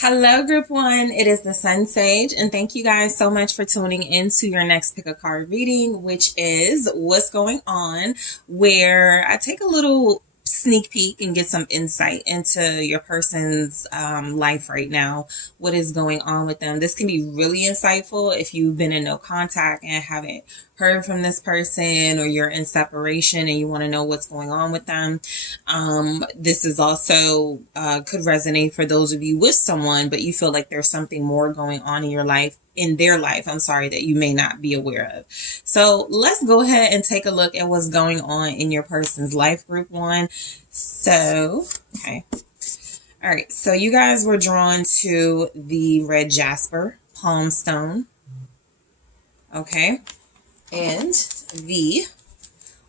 Hello, Group 1. It is the SunSage, and thank you guys so much for tuning in to your next pick a card reading, which is What's Going On, where I take a little sneak peek and get some insight into your person's life right now. What is going on with them? This can be really insightful if you've been in no contact and haven't heard from this person, or you're in separation and you want to know what's going on with them. This is also could resonate for those of you with someone, but you feel like there's something more going on in your life, that you may not be aware of. So let's go ahead and take a look at what's going on in your person's life, Group 1. Okay. All right. So you guys were drawn to the red jasper palm stone. Okay. And the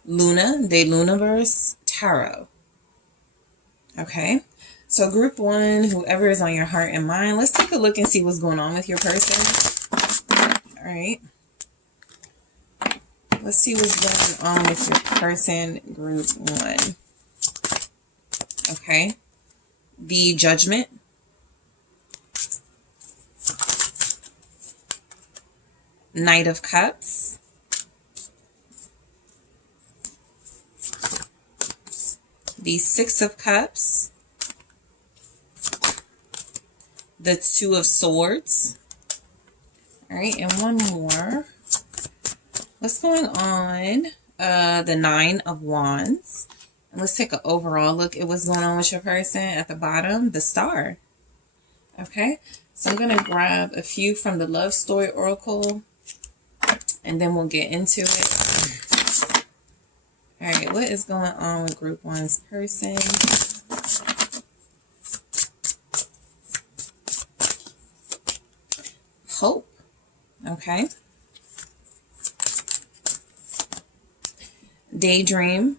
Luniverse Tarot. Okay. So Group 1, whoever is on your heart and mind, let's take a look and see what's going on with your person. All right. Let's see what's going on with your person, Group 1. Okay. The Judgment. Knight of Cups. The Six of Cups. The Two of Swords. All right, and one more. What's going on? The Nine of Wands. And let's take an overall look at what's going on with your person. At the bottom, the Star. Okay, so I'm going to grab a few from the Love Story Oracle, and then we'll get into it. All right, what is going on with Group 1's person? Hope. Okay. Daydream.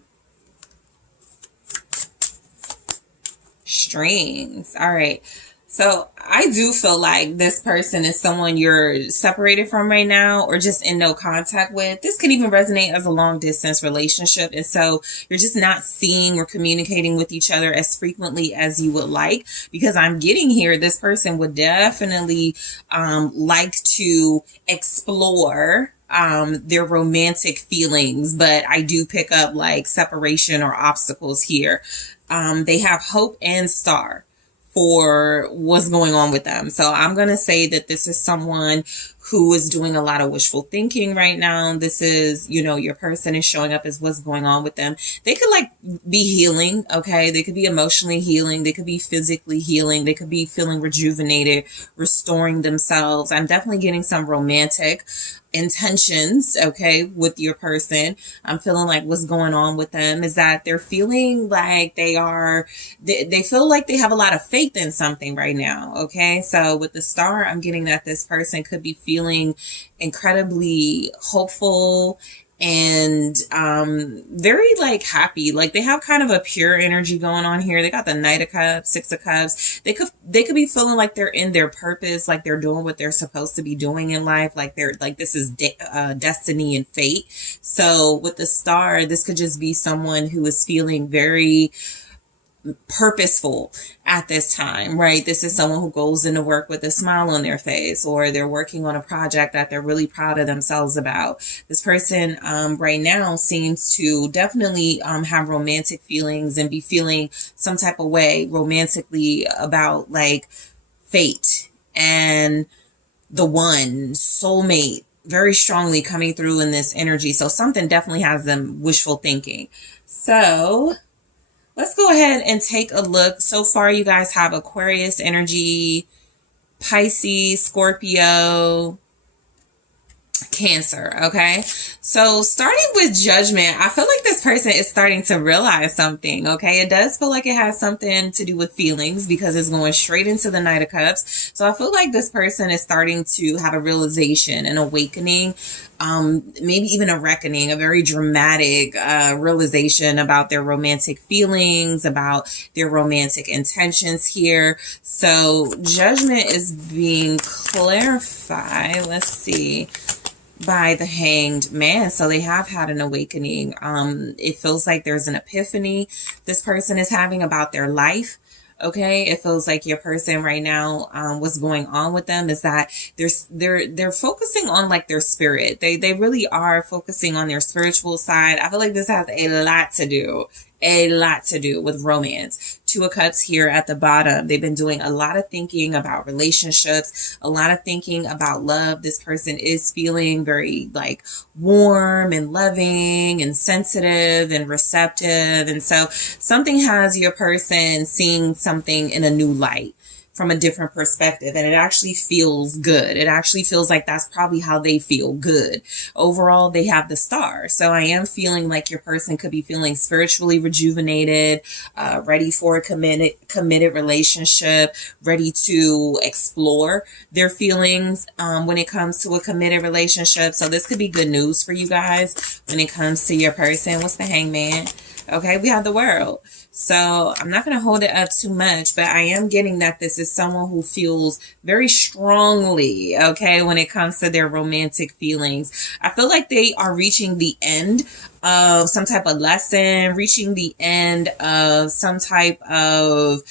Strings. All right. So I do feel like this person is someone you're separated from right now, or just in no contact with. This could even resonate as a long distance relationship. And so you're just not seeing or communicating with each other as frequently as you would like, because I'm getting here, this person would definitely like to explore their romantic feelings, but I do pick up like separation or obstacles here. They have hope and star for what's going on with them. So I'm going to say that this is someone who is doing a lot of wishful thinking right now. This is, your person is showing up as what's going on with them. They could be healing. Okay. They could be emotionally healing. They could be physically healing. They could be feeling rejuvenated, restoring themselves. I'm definitely getting some romantic intentions, okay, with your person. I'm feeling like what's going on with them is that they're feeling like they feel like they have a lot of faith in something right now, okay? So with the Star, I'm getting that this person could be feeling incredibly hopeful and very happy. Like they have kind of a pure energy going on here. They got the Knight of Cups, Six of Cups. They could be feeling like they're in their purpose, like they're doing what they're supposed to be doing in life, like they're like this is destiny and fate. So with the Star, this could just be someone who is feeling very purposeful at this time, right? This is someone who goes into work with a smile on their face, or they're working on a project that they're really proud of themselves about. This person right now seems to definitely have romantic feelings and be feeling some type of way romantically about like fate and the one soulmate very strongly coming through in this energy. So something definitely has them wishful thinking. So let's go ahead and take a look. So far, you guys have Aquarius energy, Pisces, Scorpio, Cancer, okay? So starting with Judgment, I feel like this person is starting to realize something, okay? It does feel like it has something to do with feelings because it's going straight into the Knight of Cups. So I feel like this person is starting to have a realization, an awakening, maybe even a reckoning, a very dramatic realization about their romantic feelings, about their romantic intentions here. So Judgment is being clarified. Let's see. By the Hanged Man. So they have had an awakening. It feels like there's an epiphany this person is having about their life. Okay, it feels like your person right now, what's going on with them is that they're focusing on like their spirit. They really are focusing on their spiritual side. I feel like this has a lot to do with romance. Two of Cups here at the bottom. They've been doing a lot of thinking about relationships, a lot of thinking about love. This person is feeling very like warm and loving and sensitive and receptive. And so something has your person seeing something in a new light, from a different perspective, and it actually feels good. It actually feels like that's probably how they feel good. Overall, they have the Star. So I am feeling like your person could be feeling spiritually rejuvenated, ready for a committed relationship, ready to explore their feelings when it comes to a committed relationship. So this could be good news for you guys when it comes to your person. What's the Hangman? Okay, we have the World. So I'm not going to hold it up too much, but I am getting that this is someone who feels very strongly, okay, when it comes to their romantic feelings. I feel like they are reaching the end of some type of lesson, reaching the end of some type of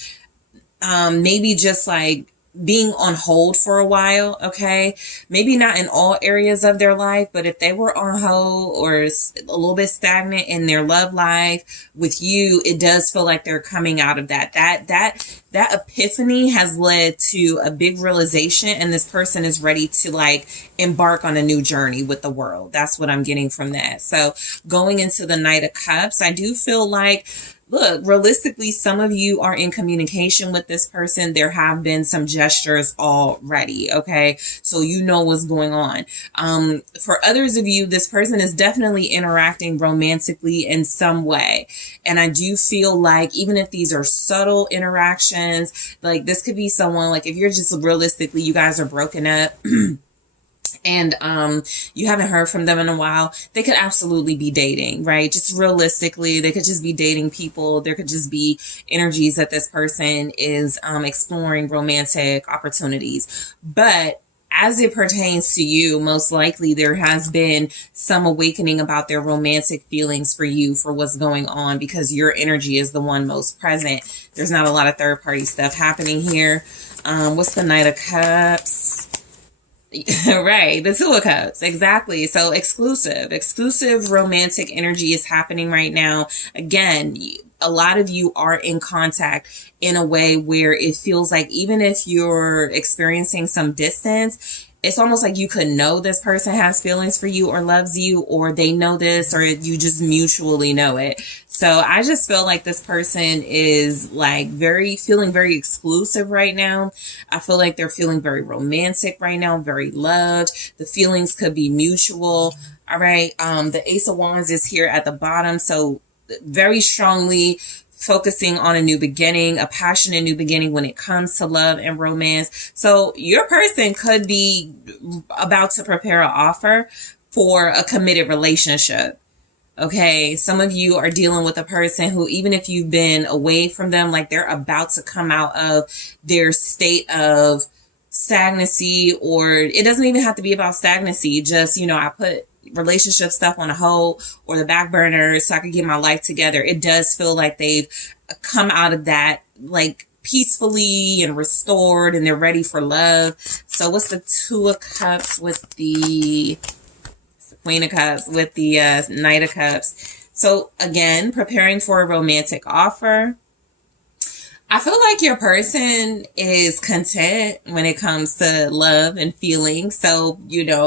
maybe just like being on hold for a while, okay? Maybe not in all areas of their life, but if they were on hold or a little bit stagnant in their love life with you, it does feel like they're coming out of that. That epiphany has led to a big realization, and this person is ready to like embark on a new journey with the World. That's what I'm getting from that. So going into the Knight of Cups, I do feel like, look, realistically, some of you are in communication with this person. There have been some gestures already, okay? So you know what's going on. For others of you, this person is definitely interacting romantically in some way. And I do feel like even if these are subtle interactions, like this could be someone, like if you're just realistically, you guys are broken up, and you haven't heard from them in a while, they could absolutely be dating, right? Just realistically, they could just be dating people. There could just be energies that this person is exploring romantic opportunities. But as it pertains to you, most likely there has been some awakening about their romantic feelings for you, for what's going on, because your energy is the one most present. There's not a lot of third party stuff happening here. What's the Knight of Cups? Right, the Two of Cups, exactly. So exclusive romantic energy is happening right now. Again, a lot of you are in contact in a way where it feels like even if you're experiencing some distance, it's almost like you could know this person has feelings for you or loves you, or they know this, or you just mutually know it. So I just feel like this person is like feeling very exclusive right now. I feel like they're feeling very romantic right now, very loved. The feelings could be mutual. All right. The Ace of Wands is here at the bottom. So very strongly focusing on a new beginning, a passionate new beginning when it comes to love and romance. So your person could be about to prepare an offer for a committed relationship. Okay, some of you are dealing with a person who, even if you've been away from them, like they're about to come out of their state of stagnancy, or it doesn't even have to be about stagnancy. Just, I put relationship stuff on a hold or the back burner so I could get my life together. It does feel like they've come out of that like peacefully and restored, and they're ready for love. So what's the Two of Cups with the Queen of Cups with the Knight of Cups? So again, preparing for a romantic offer. I feel like your person is content when it comes to love and feelings. So,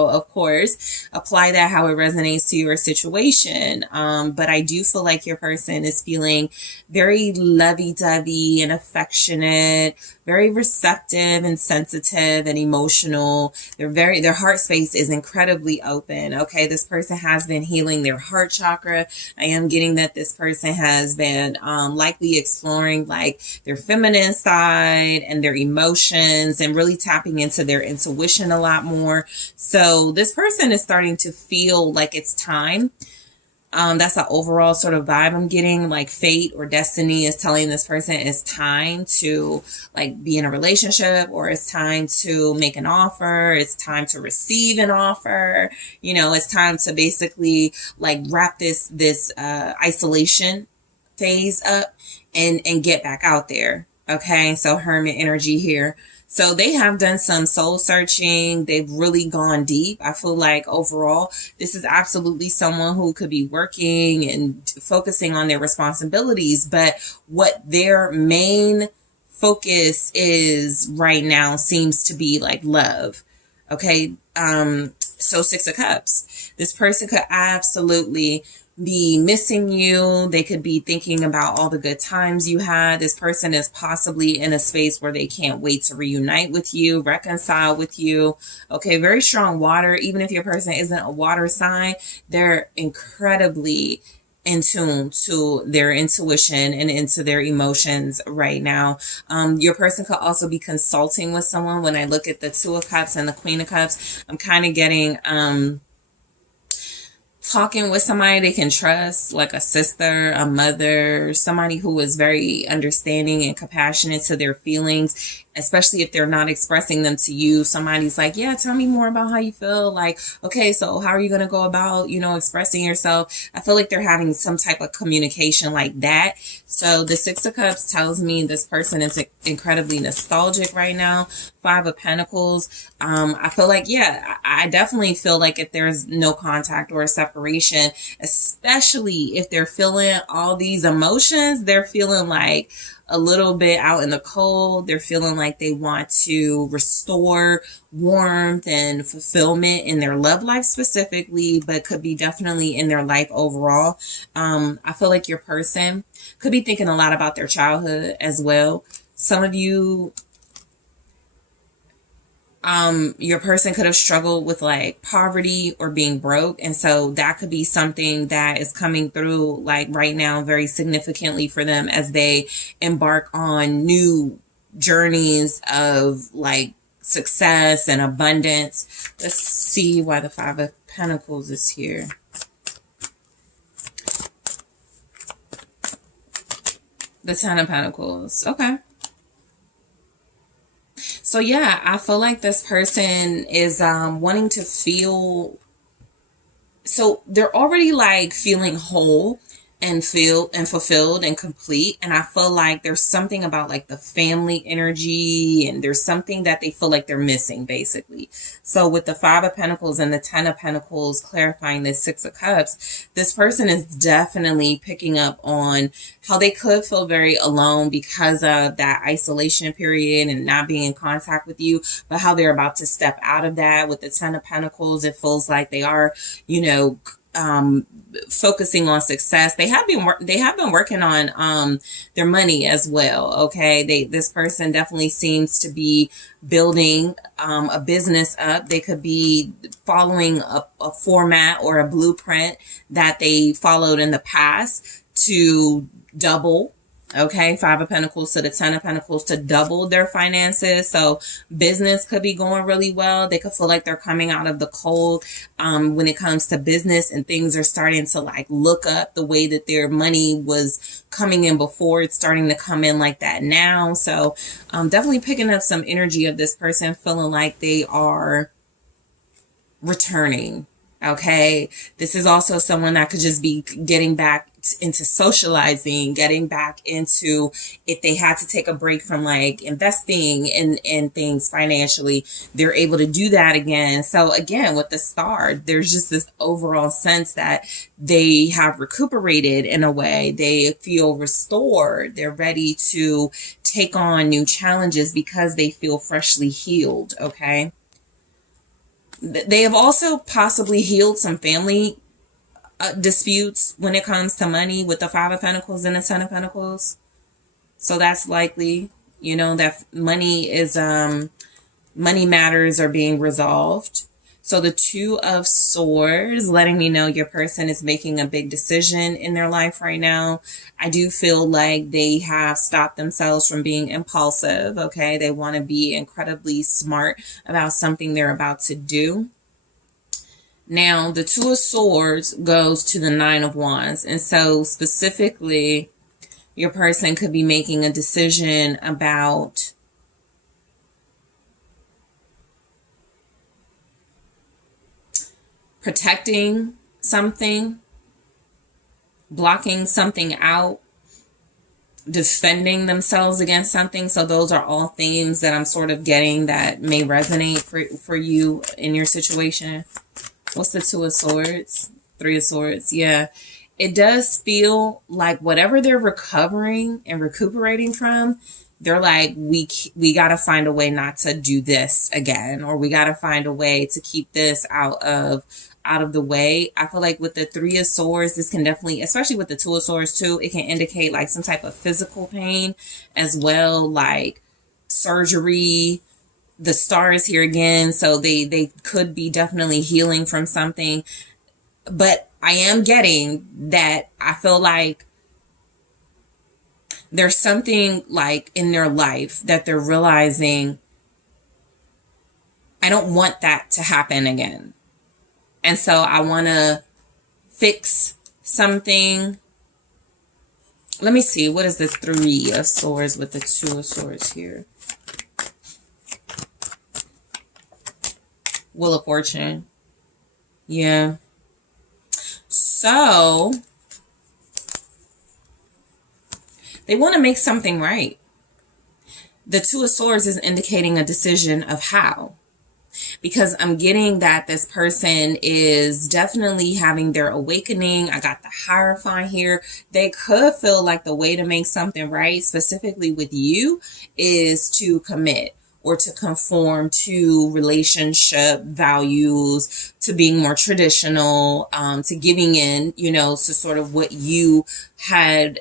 of course, apply that how it resonates to your situation. But I do feel like your person is feeling very lovey-dovey and affectionate, very receptive and sensitive and emotional. Their heart space is incredibly open. Okay. This person has been healing their heart chakra. I am getting that this person has been, likely exploring like their feminine side and their emotions, and really tapping into their intuition a lot more. So this person is starting to feel like it's time. That's an overall sort of vibe I'm getting, like fate or destiny is telling this person it's time to like be in a relationship, or it's time to make an offer. It's time to receive an offer. It's time to basically like wrap this isolation phase up and get back out there. Okay, so Hermit energy here. So they have done some soul searching. They've really gone deep. I feel like overall, this is absolutely someone who could be working and focusing on their responsibilities. But what their main focus is right now seems to be like love. Okay. So Six of Cups. This person could absolutely be missing you. They could be thinking about all the good times you had. This person is possibly in a space where they can't wait to reunite with you, reconcile with you. Okay, very strong water. Even if your person isn't a water sign, they're incredibly in tune to their intuition and into their emotions right now. Your person could also be consulting with someone. When I look at the Two of Cups and the Queen of Cups, I'm kind of getting talking with somebody they can trust, like a sister, a mother, somebody who is very understanding and compassionate to their feelings, especially if they're not expressing them to you. Somebody's like, yeah, tell me more about how you feel. Like, okay, so how are you going to go about, expressing yourself? I feel like they're having some type of communication like that. So the Six of Cups tells me this person is incredibly nostalgic right now. Five of Pentacles. I feel like, yeah, I definitely feel like if there's no contact or a separation, especially if they're feeling all these emotions, they're feeling like a little bit out in the cold. They're feeling like they want to restore warmth and fulfillment in their love life specifically, but could be definitely in their life overall. I feel like your person could be thinking a lot about their childhood as well. Some of you, your person could have struggled with like poverty or being broke. And so that could be something that is coming through like right now very significantly for them as they embark on new journeys of like success and abundance. Let's see why the Five of Pentacles is here. The Ten of Pentacles. Okay. So yeah, I feel like this person is wanting to feel, so they're already like feeling whole and feel and fulfilled and complete. And I feel like there's something about like the family energy, and there's something that they feel like they're missing basically. So with the Five of Pentacles and the Ten of Pentacles clarifying this Six of Cups, this person is definitely picking up on how they could feel very alone because of that isolation period and not being in contact with you, but how they're about to step out of that. With the Ten of Pentacles, it feels like they are, focusing on success. They have been working on their money as well. Okay, this person definitely seems to be building a business up. They could be following a format or a blueprint that they followed in the past to double. Okay, Five of Pentacles to the Ten of Pentacles to double their finances. So business could be going really well. They could feel like they're coming out of the cold when it comes to business, and things are starting to like look up the way that their money was coming in before. It's starting to come in like that now. So definitely picking up some energy of this person feeling like they are returning. Okay, this is also someone that could just be getting back into socializing, getting back into, if they had to take a break from like investing in things financially, they're able to do that again. So again, with the Star, there's just this overall sense that they have recuperated in a way. They feel restored. They're ready to take on new challenges because they feel freshly healed. Okay. They have also possibly healed some family disputes when it comes to money with the Five of Pentacles and the Ten of Pentacles. So that's likely, that money matters are being resolved. So the Two of Swords letting me know your person is making a big decision in their life right now. I do feel like they have stopped themselves from being impulsive. Okay, they want to be incredibly smart about something they're about to do. Now, the Two of Swords goes to the Nine of Wands. And so specifically, your person could be making a decision about protecting something, blocking something out, defending themselves against something. So those are all themes that I'm sort of getting that may resonate for you in your situation. What's the Two of Swords? Three of Swords. Yeah. It does feel like whatever they're recovering and recuperating from, they're like, we got to find a way not to do this again, or we got to find a way to keep this out of the way. I feel like with the Three of Swords, this can definitely, especially with the Two of Swords too, it can indicate like some type of physical pain as well, like surgery. The Star is here again, so they could be definitely healing from something. But I am getting that I feel like there's something like in their life that they're realizing, I don't want that to happen again. And so I want to fix something. Let me see. What is the Three of Swords with the Two of Swords here? Wheel of Fortune. Yeah. So they want to make something right. The Two of Swords is indicating a decision of how. Because I'm getting that this person is definitely having their awakening. I got the Hierophant here. They could feel like the way to make something right, specifically with you, is to commit or to conform to relationship values, to being more traditional, to giving in, you know, to sort of what you had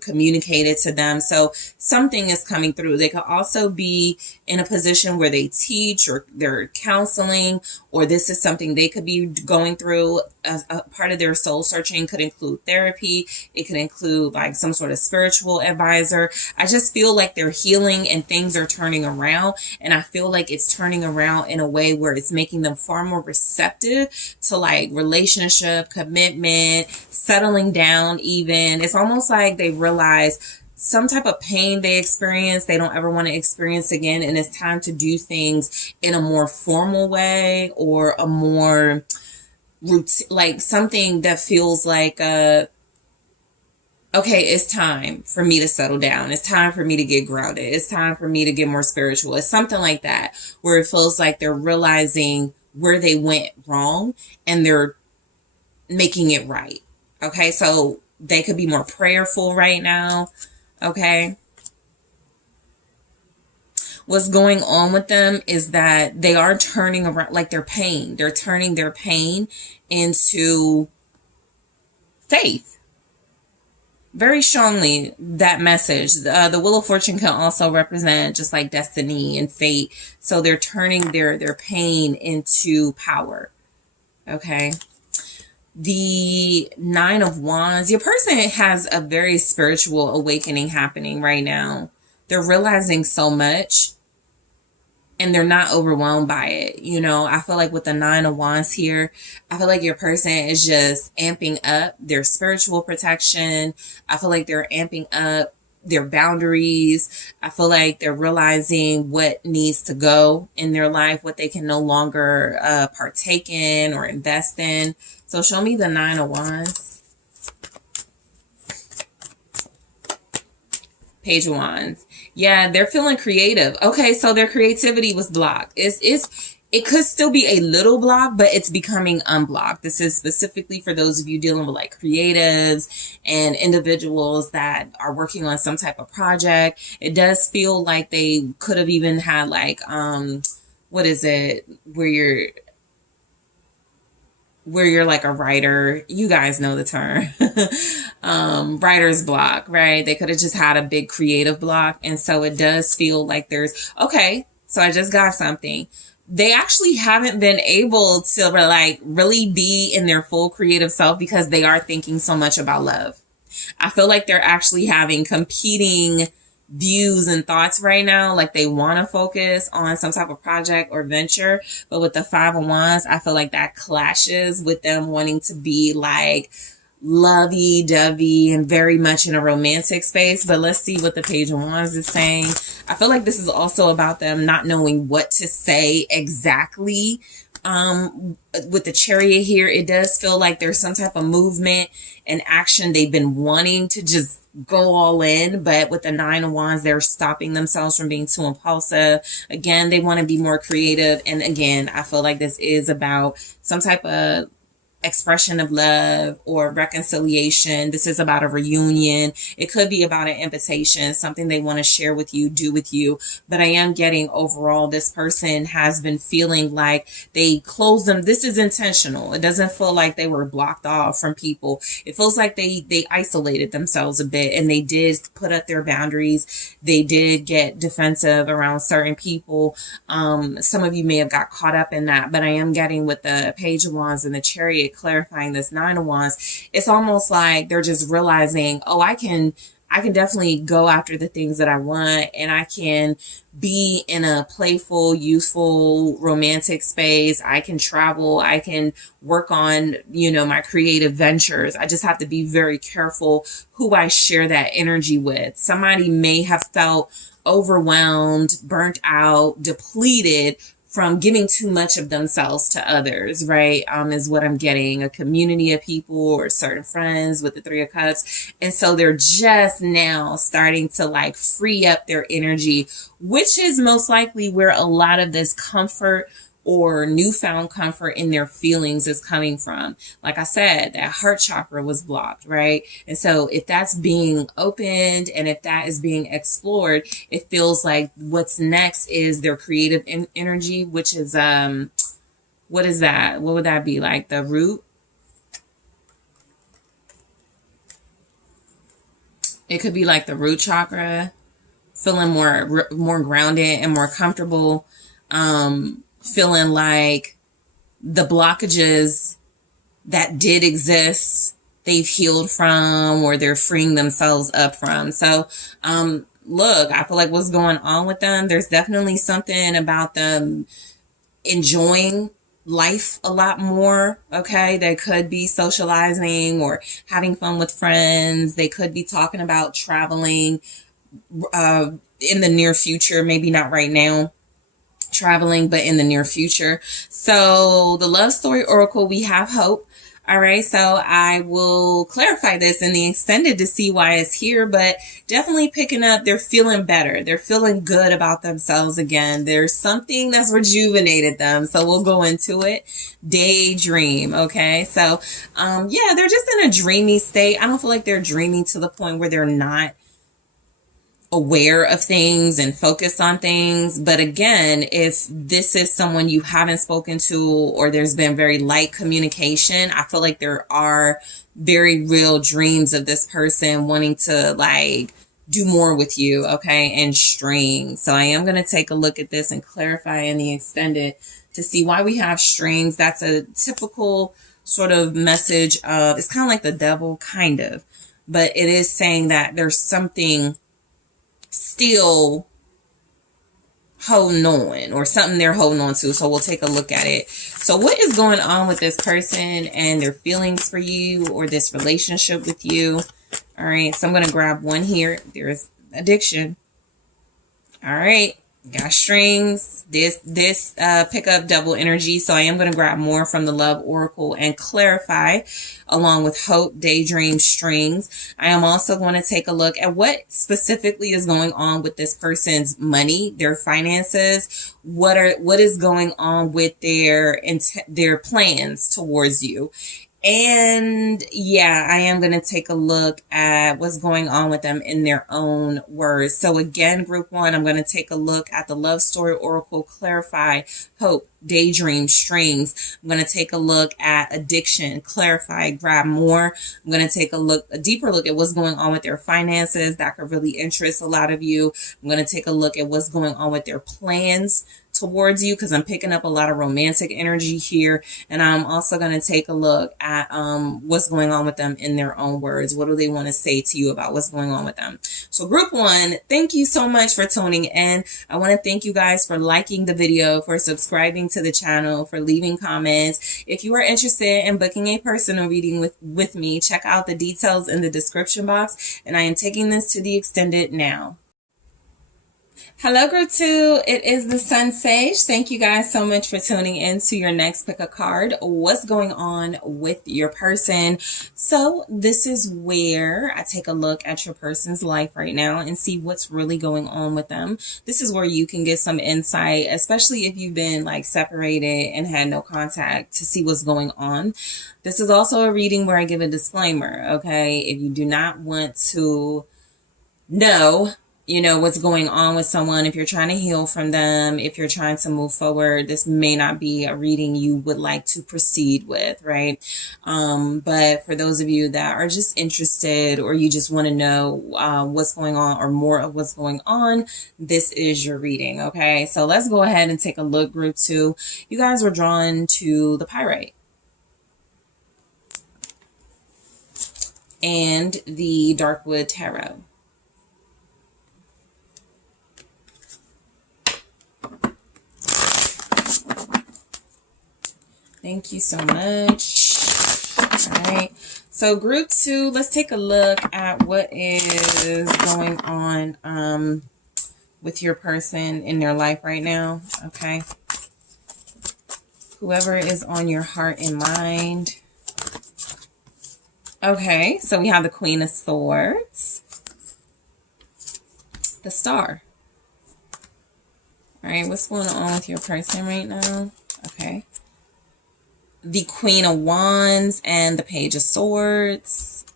communicated to them. So something is coming through. They could also be in a position where they teach or they're counseling, or this is something they could be going through. A part of their soul searching could include therapy. It could include like some sort of spiritual advisor. I just feel like they're healing and things are turning around. And I feel like it's turning around in a way where it's making them far more receptive to like relationship, commitment, settling down even. It's almost like they realize some type of pain they experience, they don't ever want to experience again. And it's time to do things in a more formal way, or a more routine, like something that feels like, okay, it's time for me to settle down. It's time for me to get grounded. It's time for me to get more spiritual. It's something like that, where it feels like they're realizing where they went wrong and they're making it right. Okay, so they could be more prayerful right now. Okay. What's going on with them is that they are turning around like their pain. They're turning their pain into faith. Very strongly, that message. The Wheel of Fortune can also represent just like destiny and fate. So they're turning their pain into power. Okay. The Nine of Wands. Your person has a very spiritual awakening happening right now. They're realizing so much and they're not overwhelmed by it. You know, I feel like with the Nine of Wands here, I feel like your person is just amping up their spiritual protection. I feel like they're amping up their boundaries. I feel like they're realizing what needs to go in their life, what they can no longer partake in or invest in. So show me the Nine of Wands. Page of Wands. Yeah, they're feeling creative. Okay, so their creativity was blocked. It could still be a little block, but it's becoming unblocked. This is specifically for those of you dealing with like creatives and individuals that are working on some type of project. It does feel like they could have even had like, what is it? Where you're like a writer. You guys know the term. Writer's block, right? They could have just had a big creative block. And so it does feel like there's, okay, so I just got something. They actually haven't been able to like really be in their full creative self because they are thinking so much about love. I feel like they're actually having competing views and thoughts right now. Like they want to focus on some type of project or venture, but with the Five of Wands, I feel like that clashes with them wanting to be like lovey-dovey and very much in a romantic space. But let's see what the Page of Wands is saying. I feel like this is also about them not knowing what to say exactly. With the Chariot here, it does feel like there's some type of movement and action they've been wanting to just go all in, but with the Nine of Wands, they're stopping themselves from being too impulsive. Again, they want to be more creative. And again, I feel like this is about some type of expression of love or reconciliation. This is about a reunion. It could be about an invitation, something they want to share with you, do with you. But I am getting overall, this person has been feeling like they closed them. This is intentional. It doesn't feel like they were blocked off from people. It feels like they isolated themselves a bit, and they did put up their boundaries. They did get defensive around certain people. Some of you may have got caught up in that, but I am getting with the Page of Wands and the Chariot clarifying this Nine of Wands. It's almost like they're just realizing, oh, I can definitely go after the things that I want, and I can be in a playful, youthful, romantic space. I can travel. I can work on, my creative ventures. I just have to be very careful who I share that energy with. Somebody may have felt overwhelmed, burnt out, depleted from giving too much of themselves to others, right? Is what I'm getting. A community of people or certain friends with the Three of Cups. And so they're just now starting to like free up their energy, which is most likely where a lot of this comfort or newfound comfort in their feelings is coming from. Like I said, that heart chakra was blocked, right? And so if that's being opened and if that is being explored, it feels like what's next is their creative energy, which is, what is that? What would that be? Like the root? It could be like the root chakra, feeling more grounded and more comfortable. Feeling like the blockages that did exist, they've healed from, or they're freeing themselves up from. So, look, I feel like what's going on with them, there's definitely something about them enjoying life a lot more. Okay. They could be socializing or having fun with friends. They could be talking about traveling, in the near future, maybe not right now. Traveling, but in the near future. So the love story oracle, we have hope. All right. So I will clarify this in the extended to see why it's here, but definitely picking up. They're feeling better. They're feeling good about themselves again. There's something that's rejuvenated them. So we'll go into it. Daydream. Okay. So, yeah, they're just in a dreamy state. I don't feel like they're dreaming to the point where they're not aware of things and focused on things. But again, if this is someone you haven't spoken to, or there's been very light communication, I feel like there are very real dreams of this person wanting to like do more with you. Okay. And strings. So I am going to take a look at this and clarify in the extended to see why we have strings. That's a typical sort of message of, it's kind of like the devil, kind of, but it is saying that there's something still holding on, or something they're holding on to. So we'll take a look at it. So what is going on with this person and their feelings for you, or this relationship with you? All right. So I'm going to grab one here. There's addiction. All right. Got strings. This pick up double energy. So I am going to grab more from the love oracle and clarify, along with hope, daydream, strings. I am also going to take a look at what specifically is going on with this person's money, their finances. What is going on with their plans towards you. And yeah, I am going to take a look at what's going on with them in their own words. So again, group one, I'm going to take a look at the love story oracle, clarify, hope, daydream, strings. I'm going to take a look at addiction, clarify, grab more. I'm going to take a deeper look at what's going on with their finances. That could really interest a lot of you. I'm going to take a look at what's going on with their plans towards you, because I'm picking up a lot of romantic energy here. And I'm also going to take a look at what's going on with them in their own words. What do they want to say to you about what's going on with them? So group one, thank you so much for tuning in. I want to thank you guys for liking the video, for subscribing to the channel, for leaving comments. If you are interested in booking a personal reading with me, check out the details in the description box. And I am taking this to the extended now. Hello, Group 2. It is the SunSage. Thank you guys so much for tuning in to your next pick a card. What's going on with your person? So this is where I take a look at your person's life right now and see what's really going on with them. This is where you can get some insight, especially if you've been like separated and had no contact, to see what's going on. This is also a reading where I give a disclaimer, okay? If you do not want to know what's going on with someone, if you're trying to heal from them, if you're trying to move forward, this may not be a reading you would like to proceed with, right? But for those of you that are just interested, or you just want to know what's going on, or more of what's going on, this is your reading, okay? So let's go ahead and take a look, Group 2. You guys were drawn to the Pyrite and the Darkwood Tarot. Thank you so much. All right. So Group 2, let's take a look at what is going on with your person in their life right now. Okay. Whoever is on your heart and mind. Okay. So we have the Queen of Swords. The Star. All right. What's going on with your person right now? Okay. The Queen of Wands and the Page of Swords.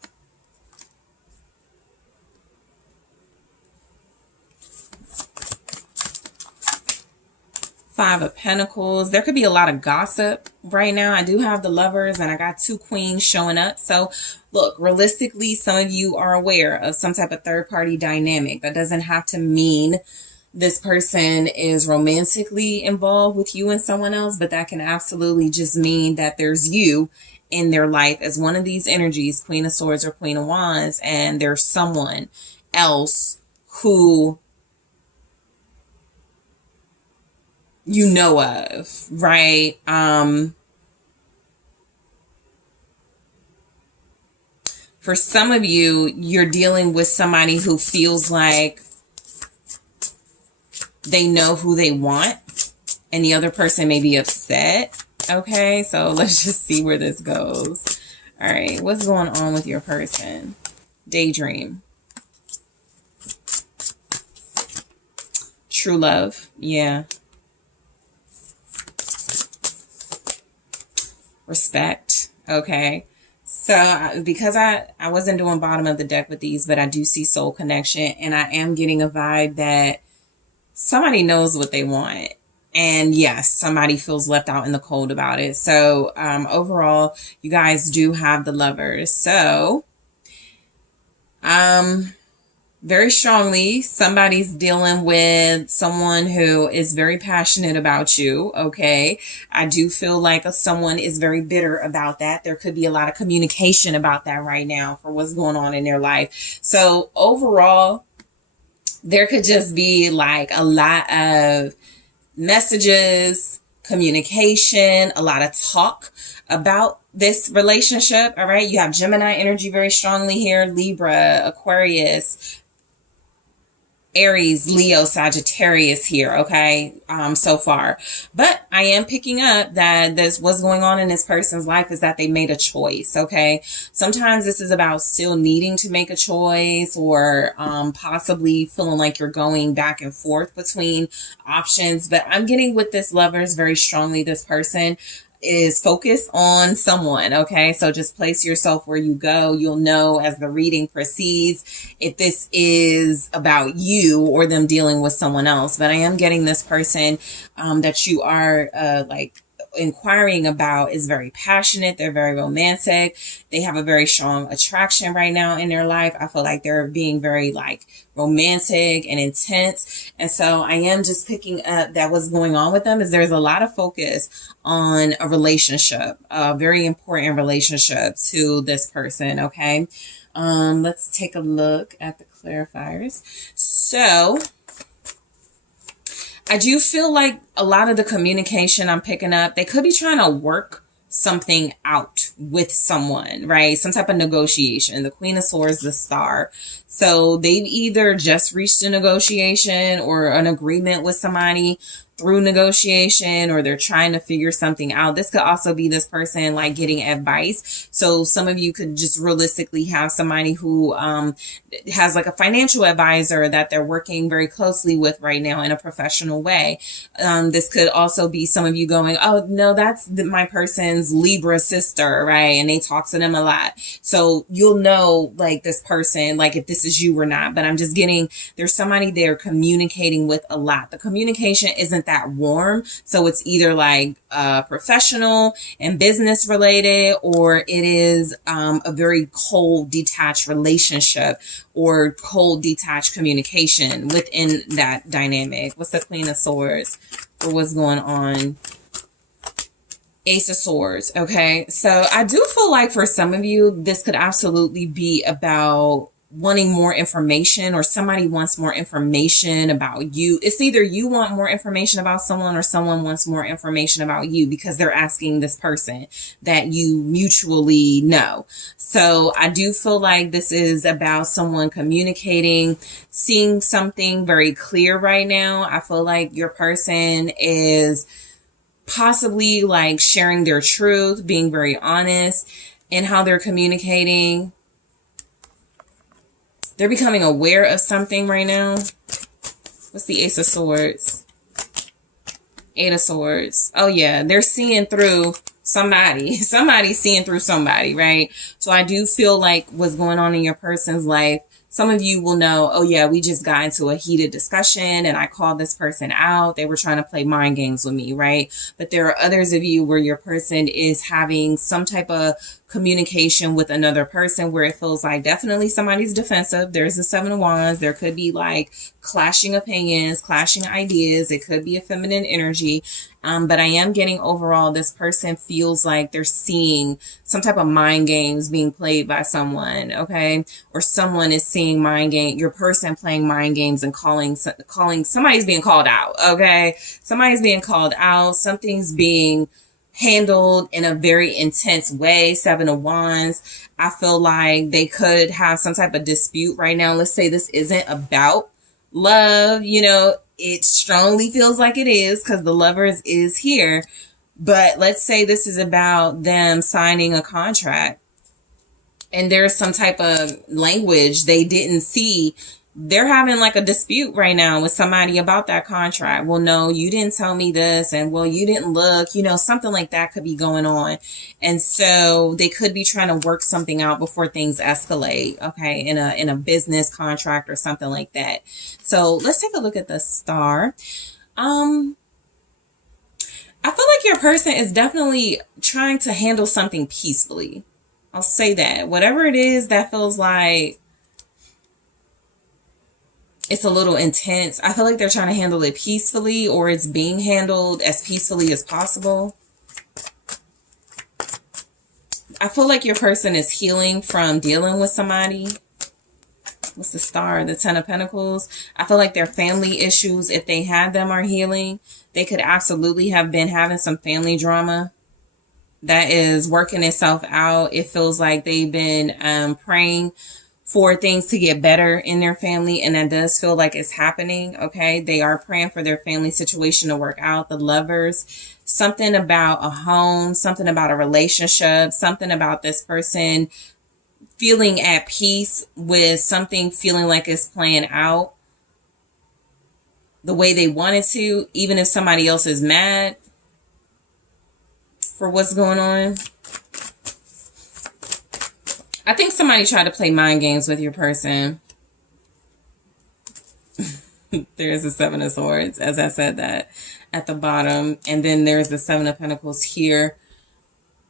Five of Pentacles. There could be a lot of gossip right now. I do have the Lovers and I got two Queens showing up. So look, realistically, some of you are aware of some type of third-party dynamic. That doesn't have to mean this person is romantically involved with you and someone else, but that can absolutely just mean that there's you in their life as one of these energies, Queen of Swords or Queen of Wands, and there's someone else who you know of, right? For some of you, you're dealing with somebody who feels like they know who they want and the other person may be upset. Okay, so let's just see where this goes. All right, what's going on with your person? Daydream. True love. Yeah. Respect. Okay. So because I wasn't doing bottom of the deck with these, but I do see soul connection, and I am getting a vibe that somebody knows what they want. And yes, somebody feels left out in the cold about it. So overall, you guys do have the Lovers. So very strongly, somebody's dealing with someone who is very passionate about you. Okay. I do feel like someone is very bitter about that. There could be a lot of communication about that right now for what's going on in their life. So overall, there could just be like a lot of messages, communication, a lot of talk about this relationship. All right. You have Gemini energy very strongly here, Libra, Aquarius, Aries, Leo, Sagittarius here, okay, so far. But I am picking up that what's going on in this person's life is that they made a choice, okay? Sometimes this is about still needing to make a choice, or possibly feeling like you're going back and forth between options. But I'm getting with this Lovers very strongly, this person is focused on someone. Okay. So just place yourself where you go. You'll know as the reading proceeds if this is about you or them dealing with someone else. But I am getting this person that you are like inquiring about is very passionate. They're very romantic. They have a very strong attraction right now in their life. I feel like they're being very like romantic and intense. And so I am just picking up that what's going on with them is there's a lot of focus on a relationship, a very important relationship to this person. Okay. Let's take a look at the clarifiers. So I do feel like a lot of the communication I'm picking up, they could be trying to work something out with someone, right? Some type of negotiation. The Queen of Swords, the Star. So they've either just reached a negotiation or an agreement with somebody through negotiation, or they're trying to figure something out. This could also be this person like getting advice. So some of you could just realistically have somebody who has like a financial advisor that they're working very closely with right now in a professional way. This could also be some of you going, oh no, that's my person's Libra sister, right? And they talk to them a lot. So you'll know like this person, like if this is you or not. But I'm just getting, there's somebody they're communicating with a lot. The communication isn't that warm. So it's either like professional and business related, or it is a very cold, detached relationship or cold, detached communication within that dynamic. What's the Queen of Swords for what's going on? Ace of Swords. Okay. So I do feel like for some of you, this could absolutely be about wanting more information, or somebody wants more information about you. It's either you want more information about someone or someone wants more information about you, because they're asking this person that you mutually know. So I do feel like this is about someone communicating, seeing something very clear right now. I feel like your person is possibly like sharing their truth, being very honest in how they're communicating. They're becoming aware of something right now. What's the Ace of Swords? Eight of Swords. Oh yeah, they're seeing through somebody. Somebody's seeing through somebody, right? So I do feel like what's going on in your person's life, some of you will know, oh yeah, we just got into a heated discussion and I called this person out. They were trying to play mind games with me, right? But there are others of you where your person is having some type of communication with another person where it feels like definitely somebody's defensive. There's the Seven of Wands. There could be like clashing opinions, clashing ideas. It could be a feminine energy. But I am getting overall, this person feels like they're seeing some type of mind games being played by someone, okay? Or someone is seeing mind game, your person playing mind games and calling somebody's being called out, okay? Somebody's being called out. Something's being handled in a very intense way. Seven of Wands. I feel like they could have some type of dispute right now. Let's say this isn't about love, you know, it strongly feels like it is because the Lovers is here. But let's say this is about them signing a contract and there's some type of language they didn't see. They're having like a dispute right now with somebody about that contract. Well, no, you didn't tell me this. And well, you didn't look, you know, something like that could be going on. And so they could be trying to work something out before things escalate. Okay. In a business contract or something like that. So let's take a look at the Star. I feel like your person is definitely trying to handle something peacefully. I'll say that. Whatever it is that feels like it's a little intense, I feel like they're trying to handle it peacefully, or it's being handled as peacefully as possible. I feel like your person is healing from dealing with somebody. What's the Star? The Ten of Pentacles. I feel like their family issues, if they had them, are healing. They could absolutely have been having some family drama that is working itself out. It feels like they've been praying for things to get better in their family, and that does feel like it's happening. Okay, they are praying for their family situation to work out. The Lovers, something about a home, something about a relationship, something about this person feeling at peace with something, feeling like it's playing out the way they wanted to, even if somebody else is mad for what's going on. I think somebody tried to play mind games with your person. There's the Seven of Swords, as I said that at the bottom. And then there's the Seven of Pentacles here.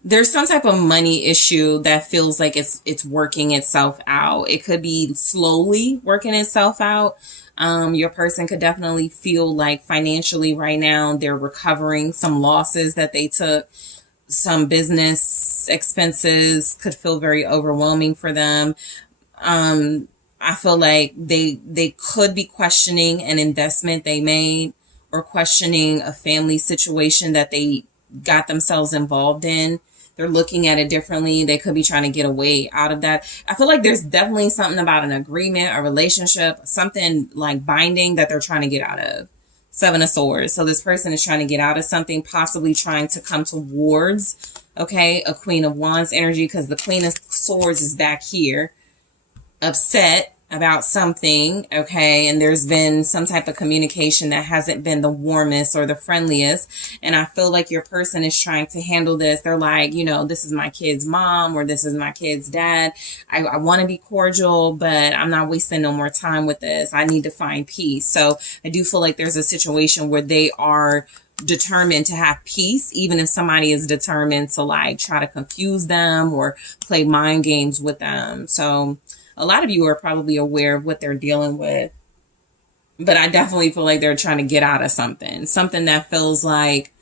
There's some type of money issue that feels like it's working itself out. It could be slowly working itself out. Your person could definitely feel like financially right now they're recovering some losses that they took. Some business expenses could feel very overwhelming for them. I feel like they could be questioning an investment they made, or questioning a family situation that they got themselves involved in. They're looking at it differently. They could be trying to get away out of that. I feel like there's definitely something about an agreement, a relationship, something like binding that they're trying to get out of. Seven of Swords. So this person is trying to get out of something, possibly trying to come towards, okay, a Queen of Wands energy, because the Queen of Swords is back here, upset about something, okay, and there's been some type of communication that hasn't been the warmest or the friendliest, and I feel like your person is trying to handle this. They're like, you know, this is my kid's mom or this is my kid's dad. I want to be cordial, but I'm not wasting no more time with this. I need to find peace. So I do feel like there's a situation where they are determined to have peace, even if somebody is determined to like try to confuse them or play mind games with them. So a lot of you are probably aware of what they're dealing with, but I definitely feel like they're trying to get out of something that feels like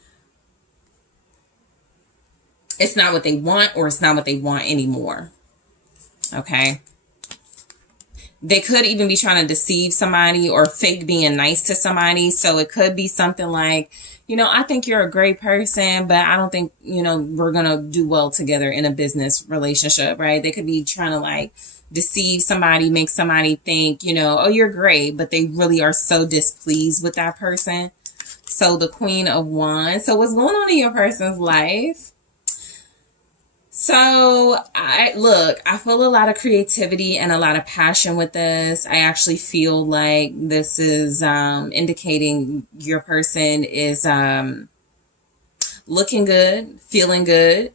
it's not what they want, or it's not what they want anymore. Okay. They could even be trying to deceive somebody or fake being nice to somebody. So it could be something like, you know, I think you're a great person, but I don't think, you know, we're going to do well together in a business relationship, right? They could be trying to like deceive somebody, make somebody think, you know, oh, you're great, but they really are so displeased with that person. So the Queen of Wands. So what's going on in your person's life? So I feel a lot of creativity and a lot of passion with this. I actually feel like this is indicating your person is looking good, feeling good.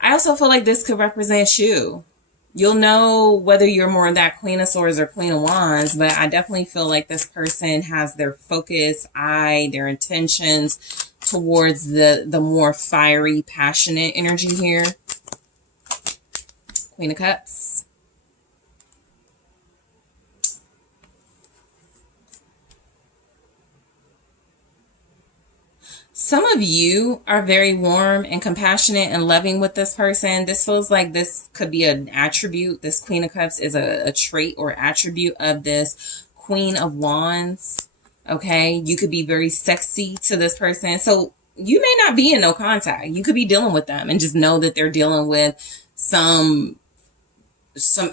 I also feel like this could represent you. You'll know whether you're more that Queen of Swords or Queen of Wands, but I definitely feel like this person has their focus, their intentions towards the more fiery, passionate energy here. Queen of Cups. Some of you are very warm and compassionate and loving with this person. This feels like this could be an attribute. This Queen of Cups is a trait or attribute of this Queen of Wands. Okay. You could be very sexy to this person. So you may not be in no contact. You could be dealing with them and just know that they're dealing with some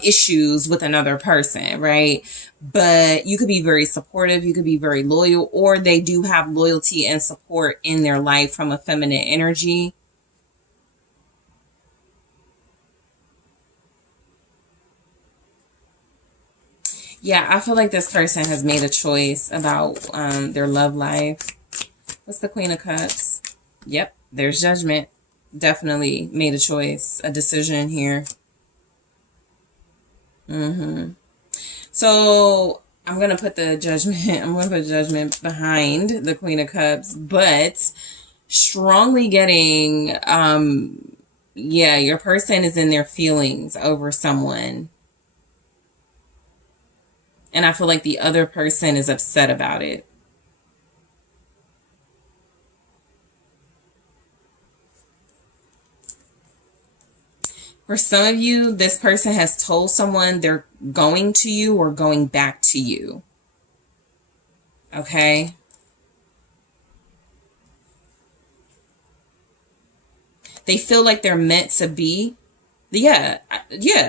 issues with another person, right? But you could be very supportive, you could be very loyal, or they do have loyalty and support in their life from a feminine energy. Yeah, I feel like this person has made a choice about their love life. What's the Queen of Cups? Yep, there's Judgment. Definitely made a choice, a decision here. So I'm going to put the Judgment, I'm going to put Judgment behind the Queen of Cups, but strongly getting, yeah, your person is in their feelings over someone. And I feel like the other person is upset about it. For some of you, this person has told someone they're going to you or going back to you. Okay? They feel like they're meant to be. Yeah.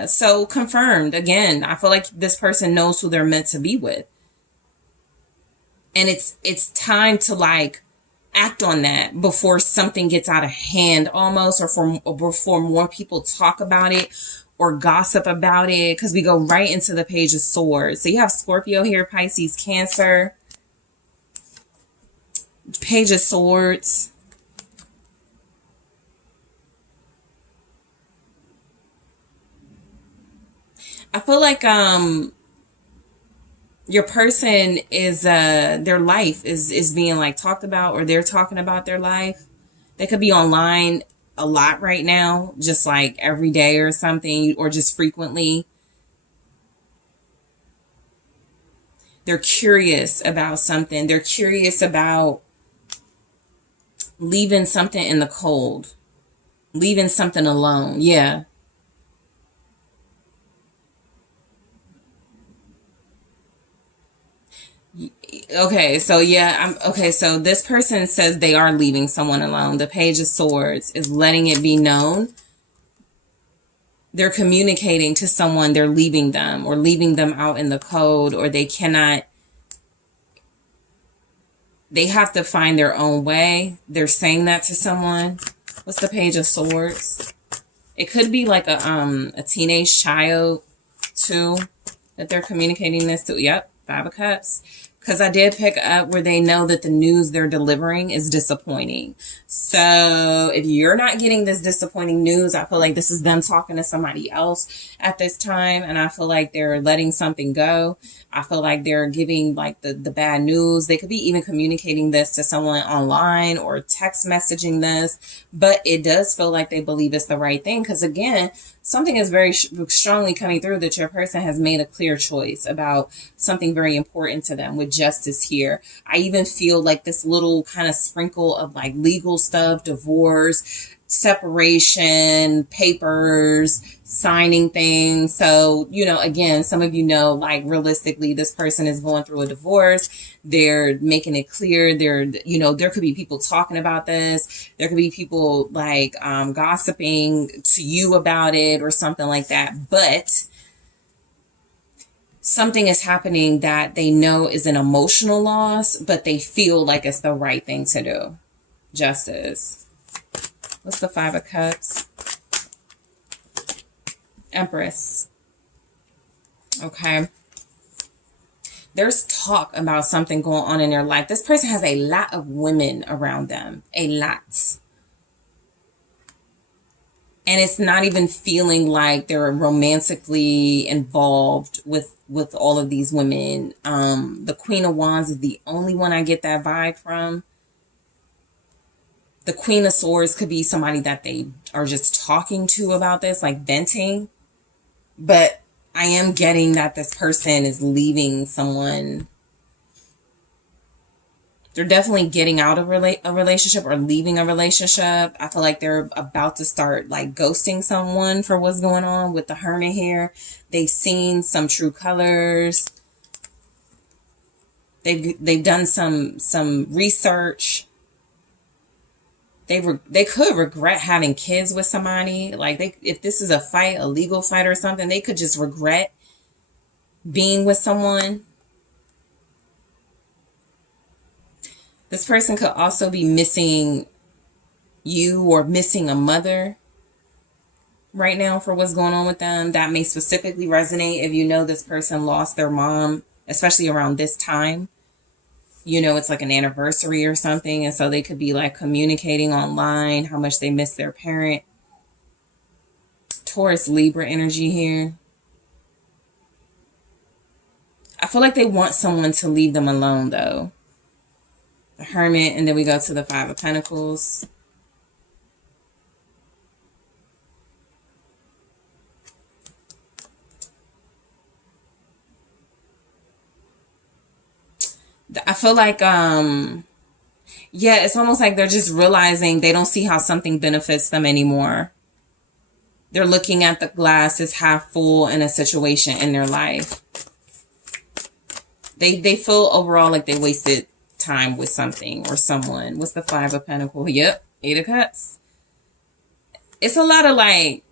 So confirmed. Again, I feel like this person knows who they're meant to be with. And it's time to like act on that before something gets out of hand almost, or before more people talk about it or gossip about it, because we go right into the Page of Swords. So you have Scorpio here, Pisces, Cancer, Page of Swords. I feel like your person is their life is being like talked about, or they're talking about their life. They could be online a lot right now, just like every day or something, or just frequently. They're curious about something. They're curious about leaving something in the cold, leaving something alone. Yeah. Okay, so yeah, okay, so this person says they are leaving someone alone. The Page of Swords is letting it be known they're communicating to someone they're leaving them or leaving them out in the cold, or they have to find their own way. They're saying that to someone. What's the Page of Swords? It could be like a teenage child too that they're communicating this to. Yep, Five of Cups. Because I did pick up where they know that the news they're delivering is disappointing. So if you're not getting this disappointing news, I feel like this is them talking to somebody else at this time. And I feel like they're letting something go. I feel like they're giving like the bad news. They could be even communicating this to someone online or text messaging this. But it does feel like they believe it's the right thing. Because again, something is very strongly coming through that your person has made a clear choice about something very important to them with Justice here. I even feel like this little kind of sprinkle of like legal stuff, divorce, separation, papers, signing things. So, you know, again, some of you know, like realistically, this person is going through a divorce. They're making it clear. There could be people talking about this. There could be people like gossiping to you about it or something like that. But something is happening that they know is an emotional loss, but they feel like it's the right thing to do. Justice. What's the Five of Cups? Empress. Okay. There's talk about something going on in their life. This person has a lot of women around them. A lot. And it's not even feeling like they're romantically involved with all of these women. The Queen of Wands is the only one I get that vibe from. The Queen of Swords could be somebody that they are just talking to about this, like venting. But I am getting that this person is leaving someone. They're definitely getting out of a relationship or leaving a relationship. I feel like they're about to start like ghosting someone for what's going on with the Hermit here. They've seen some true colors. They've done some research. They could regret having kids with somebody. Like if this is a fight, a legal fight or something, they could just regret being with someone. This person could also be missing you or missing a mother right now for what's going on with them. That may specifically resonate if you know this person lost their mom, especially around this time. You know, it's like an anniversary or something. And so they could be like communicating online how much they miss their parent. Taurus, Libra energy here. I feel like they want someone to leave them alone though. The Hermit, and then we go to the Five of Pentacles. I feel like, yeah, it's almost like they're just realizing they don't see how something benefits them anymore. They're looking at the glass as half full in a situation in their life. They feel overall like they wasted time with something or someone. What's the Five of Pentacles? Yep, Eight of Cups. It's a lot of like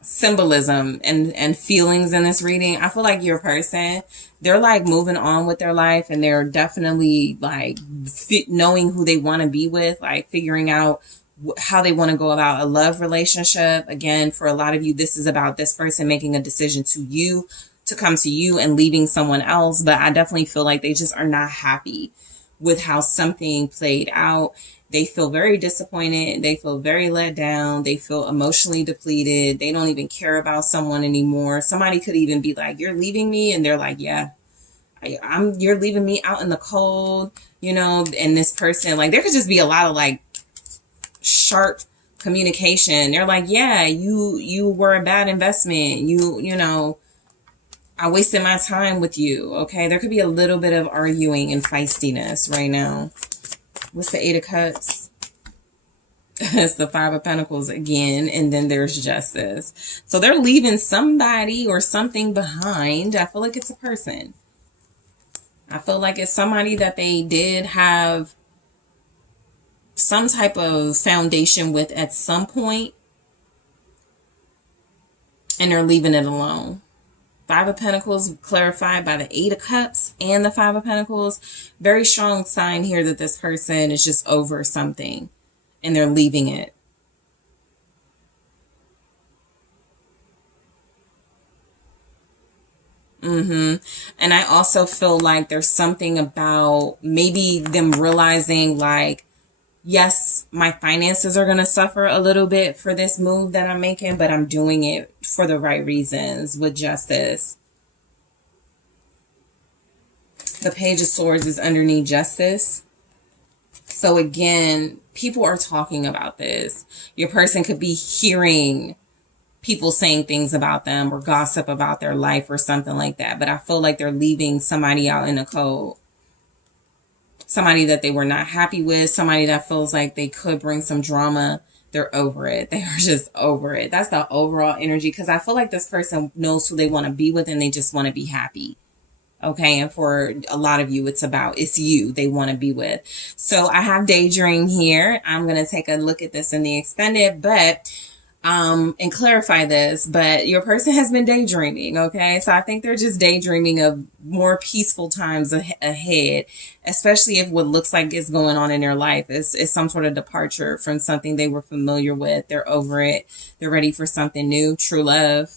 symbolism and feelings in this reading. I feel like your person, they're like moving on with their life, and they're definitely like knowing who they want to be with, like figuring out how they want to go about a love relationship. Again, for a lot of you, this is about this person making a decision to come to you and leaving someone else. But I definitely feel like they just are not happy with how something played out. They feel very disappointed. They feel very let down. They feel emotionally depleted. They don't even care about someone anymore. Somebody could even be like, "You're leaving me," and they're like, "Yeah, you're leaving me out in the cold," you know. And this person, like, there could just be a lot of like sharp communication. They're like, "Yeah, you were a bad investment. You know, I wasted my time with you." Okay, there could be a little bit of arguing and feistiness right now. What's the Eight of Cups? It's the Five of Pentacles again, and then there's Justice. So they're leaving somebody or something behind. I feel like it's a person. I feel like it's somebody that they did have some type of foundation with at some point, and they're leaving it alone. Five of Pentacles clarified by the Eight of Cups and the Five of Pentacles. Very strong sign here that this person is just over something and they're leaving it. And I also feel like there's something about maybe them realizing like, yes, my finances are going to suffer a little bit for this move that I'm making, but I'm doing it for the right reasons with justice. The Page of Swords is underneath justice. So again, people are talking about this. Your person could be hearing people saying things about them or gossip about their life or something like that. But I feel like they're leaving somebody out in the cold. Somebody that they were not happy with. Somebody that feels like they could bring some drama. They're over it. They are just over it. That's the overall energy. Because I feel like this person knows who they want to be with and they just want to be happy. Okay, and for a lot of you, it's you they want to be with. So I have Daydream here. I'm going to take a look at this in the extended, and clarify this, but your person has been daydreaming, okay? So I think they're just daydreaming of more peaceful times ahead, especially if what looks like is going on in their life is some sort of departure from something they were familiar with. They're over it. They're ready for something new, true love.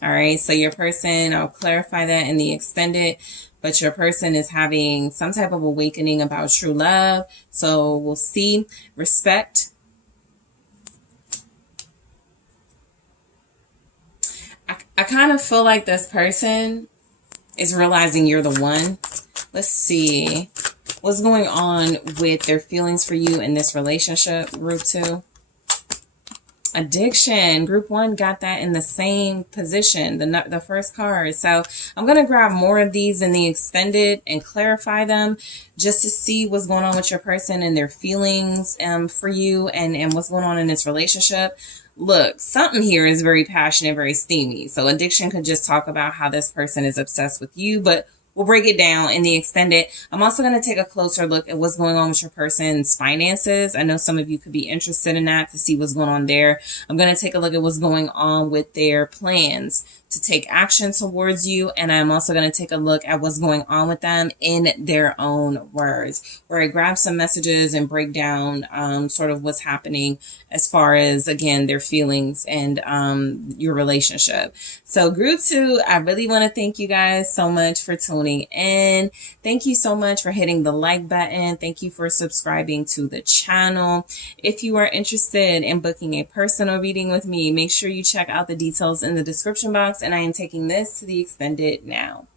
All right, so your person, I'll clarify that in the extended, but your person is having some type of awakening about true love. So we'll see. Respect. I kind of feel like this person is realizing you're the one. Let's see what's going on with their feelings for you in this relationship. Group 2. Addiction. Group 1 got that in the same position, the first card. So I'm going to grab more of these in the extended and clarify them just to see what's going on with your person and their feelings for you and what's going on in this relationship. Look, something here is very passionate, very steamy. So addiction could just talk about how this person is obsessed with you, but we'll break it down in the extended. I'm also going to take a closer look at what's going on with your person's finances. I know some of you could be interested in that to see what's going on there. I'm going to take a look at what's going on with their plans to take action towards you. And I'm also going to take a look at what's going on with them in their own words, where I grab some messages and break down sort of what's happening as far as, again, their feelings and your relationship. So group 2, I really want to thank you guys so much for tuning in. Thank you so much for hitting the like button. Thank you for subscribing to the channel. If you are interested in booking a personal reading with me, make sure you check out the details in the description box. And I am taking this to the extended now.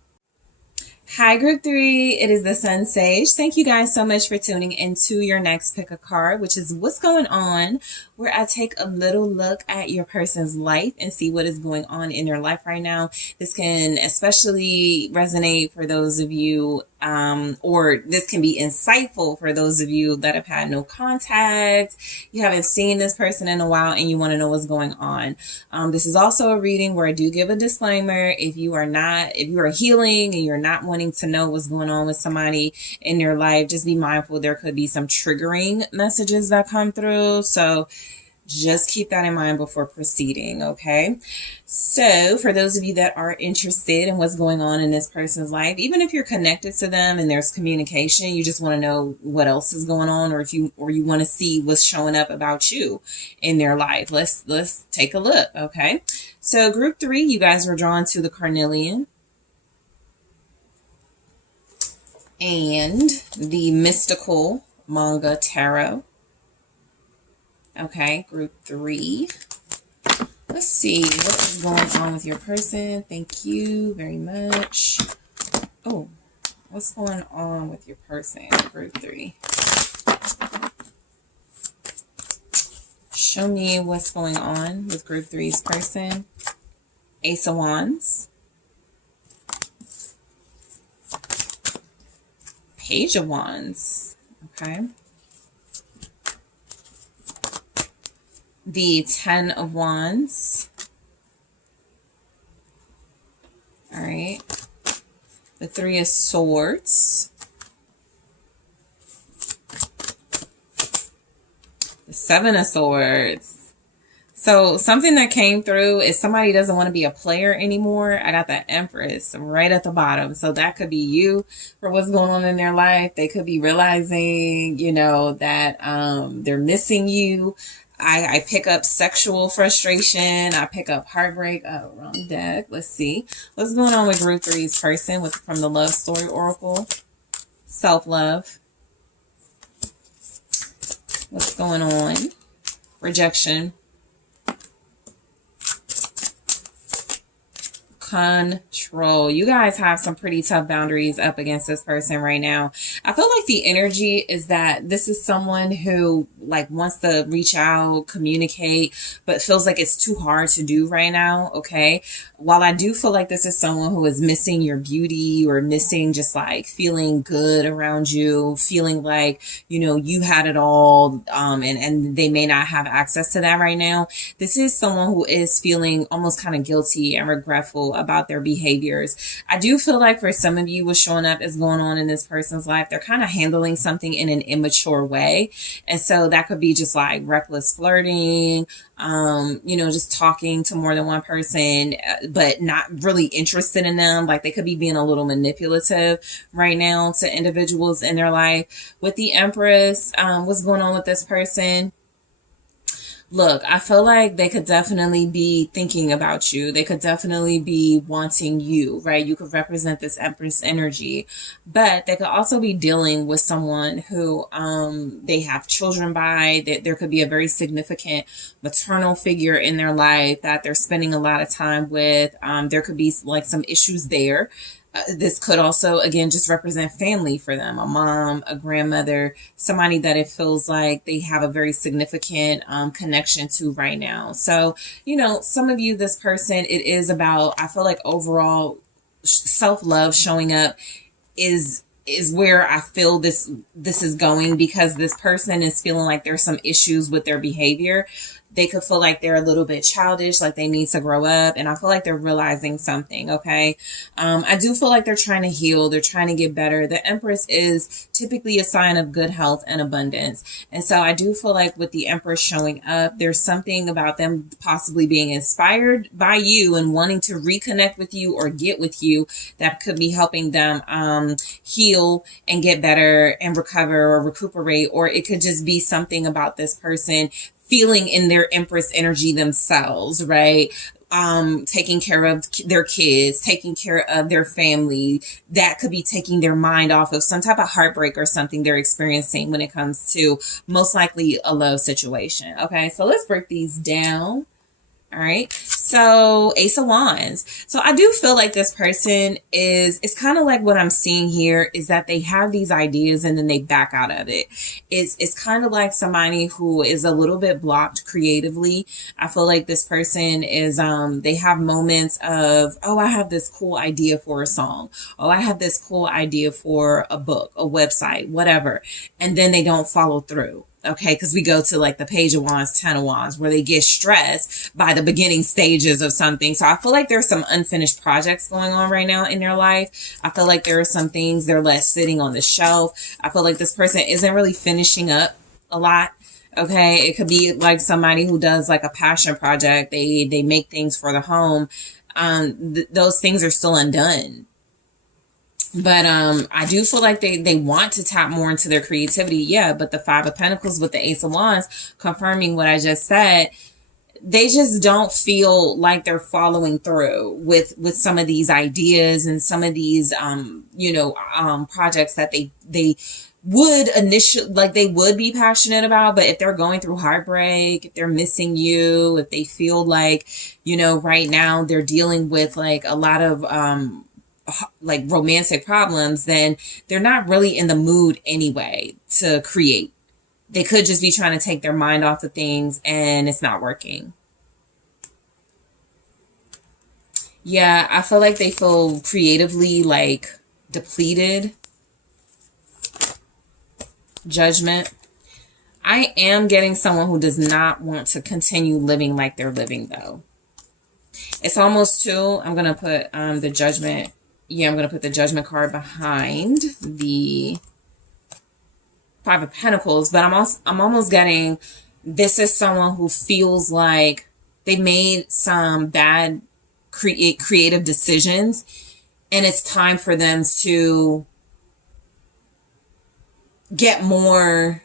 Hi, Group 3. It is the SunSage. Thank you guys so much for tuning into your next pick a card, which is what's going on, where I take a little look at your person's life and see what is going on in their life right now. This can especially resonate for those of you, or this can be insightful for those of you that have had no contact. You haven't seen this person in a while and you want to know what's going on. This is also a reading where I do give a disclaimer. If you are healing and you're not wanting to know what's going on with somebody in your life, just be mindful there could be some triggering messages that come through. So just keep that in mind before proceeding, okay? So for those of you that are interested in what's going on in this person's life, even if you're connected to them and there's communication, you just want to know what else is going on, or you want to see what's showing up about you in their life. Let's take a look, okay? So group 3, you guys were drawn to the Carnelian and the mystical manga tarot. Okay, group 3. Let's see what is going on with your person. Thank you very much. Oh, what's going on with your person, group 3? Show me what's going on with group 3's person. Ace of Wands. Page of Wands. Okay. The 10 of Wands. All right. The Three of Swords. The Seven of Swords. So something that came through is somebody doesn't want to be a player anymore. I got the Empress right at the bottom. So that could be you for what's going on in their life. They could be realizing, you know, that they're missing you. I pick up sexual frustration. I pick up heartbreak. Oh, wrong deck. Let's see. What's going on with Group 3's person from the Love Story Oracle? Self-love. What's going on? Rejection. Control. You guys have some pretty tough boundaries up against this person right now. I feel like the energy is that this is someone who like wants to reach out, communicate, but feels like it's too hard to do right now. Okay. While I do feel like this is someone who is missing your beauty or missing just like feeling good around you, feeling like, you know, you had it all, and they may not have access to that right now. This is someone who is feeling almost kind of guilty and regretful about their behaviors. I do feel like for some of you, what's showing up is going on in this person's life. They're kind of handling something in an immature way. And so that could be just like reckless flirting, you know, just talking to more than one person, but not really interested in them. Like they could be being a little manipulative right now to individuals in their life. With the Empress, what's going on with this person? Look, I feel like they could definitely be thinking about you. They could definitely be wanting you, right? You could represent this Empress energy, but they could also be dealing with someone who they have children by. That there could be a very significant maternal figure in their life that they're spending a lot of time with. There could be like some issues there. This could also, again, just represent family for them, a mom, a grandmother, somebody that it feels like they have a very significant connection to right now. So, you know, some of you, this person, it is about, I feel like overall self-love showing up is where I feel this is going, because this person is feeling like there's some issues with their behavior. They could feel like they're a little bit childish, like they need to grow up. And I feel like they're realizing something, okay? I do feel like they're trying to heal. They're trying to get better. The Empress is typically a sign of good health and abundance. And so I do feel like with the Empress showing up, there's something about them possibly being inspired by you and wanting to reconnect with you or get with you that could be helping them heal and get better and recover or recuperate. Or it could just be something about this person feeling in their Empress energy themselves, right? Taking care of their kids, taking care of their family. That could be taking their mind off of some type of heartbreak or something they're experiencing when it comes to most likely a love situation. Okay, so let's break these down. All right. So Ace of Wands. So I do feel like this person it's kind of like what I'm seeing here is that they have these ideas and then they back out of it. It's kind of like somebody who is a little bit blocked creatively. I feel like this person is, they have moments of, oh, I have this cool idea for a song. Oh, I have this cool idea for a book, a website, whatever. And then they don't follow through. Okay, because we go to like the Page of Wands, Ten of Wands, where they get stressed by the beginning stages of something. So I feel like there's some unfinished projects going on right now in their life. I feel like there are some things they're left sitting on the shelf. I feel like this person isn't really finishing up a lot. Okay, it could be like somebody who does like a passion project. They make things for the home. Those things are still undone. But I do feel like they want to tap more into their creativity. Yeah, but the Five of Pentacles with the Ace of Wands, confirming what I just said, they just don't feel like they're following through with some of these ideas and some of these, projects that they would initially, like they would be passionate about. But if they're going through heartbreak, if they're missing you, if they feel like, right now they're dealing with like a lot of, like romantic problems, then they're not really in the mood anyway to create. They could just be trying to take their mind off of things and it's not working. Yeah, I feel like they feel creatively like depleted. Judgment. I am getting someone who does not want to continue living like they're living though. It's almost two. I'm going to put the Judgment. yeah, I'm going to put the Judgment card behind the Five of Pentacles, but I'm almost getting this is someone who feels like they made some bad creative decisions, and it's time for them to get more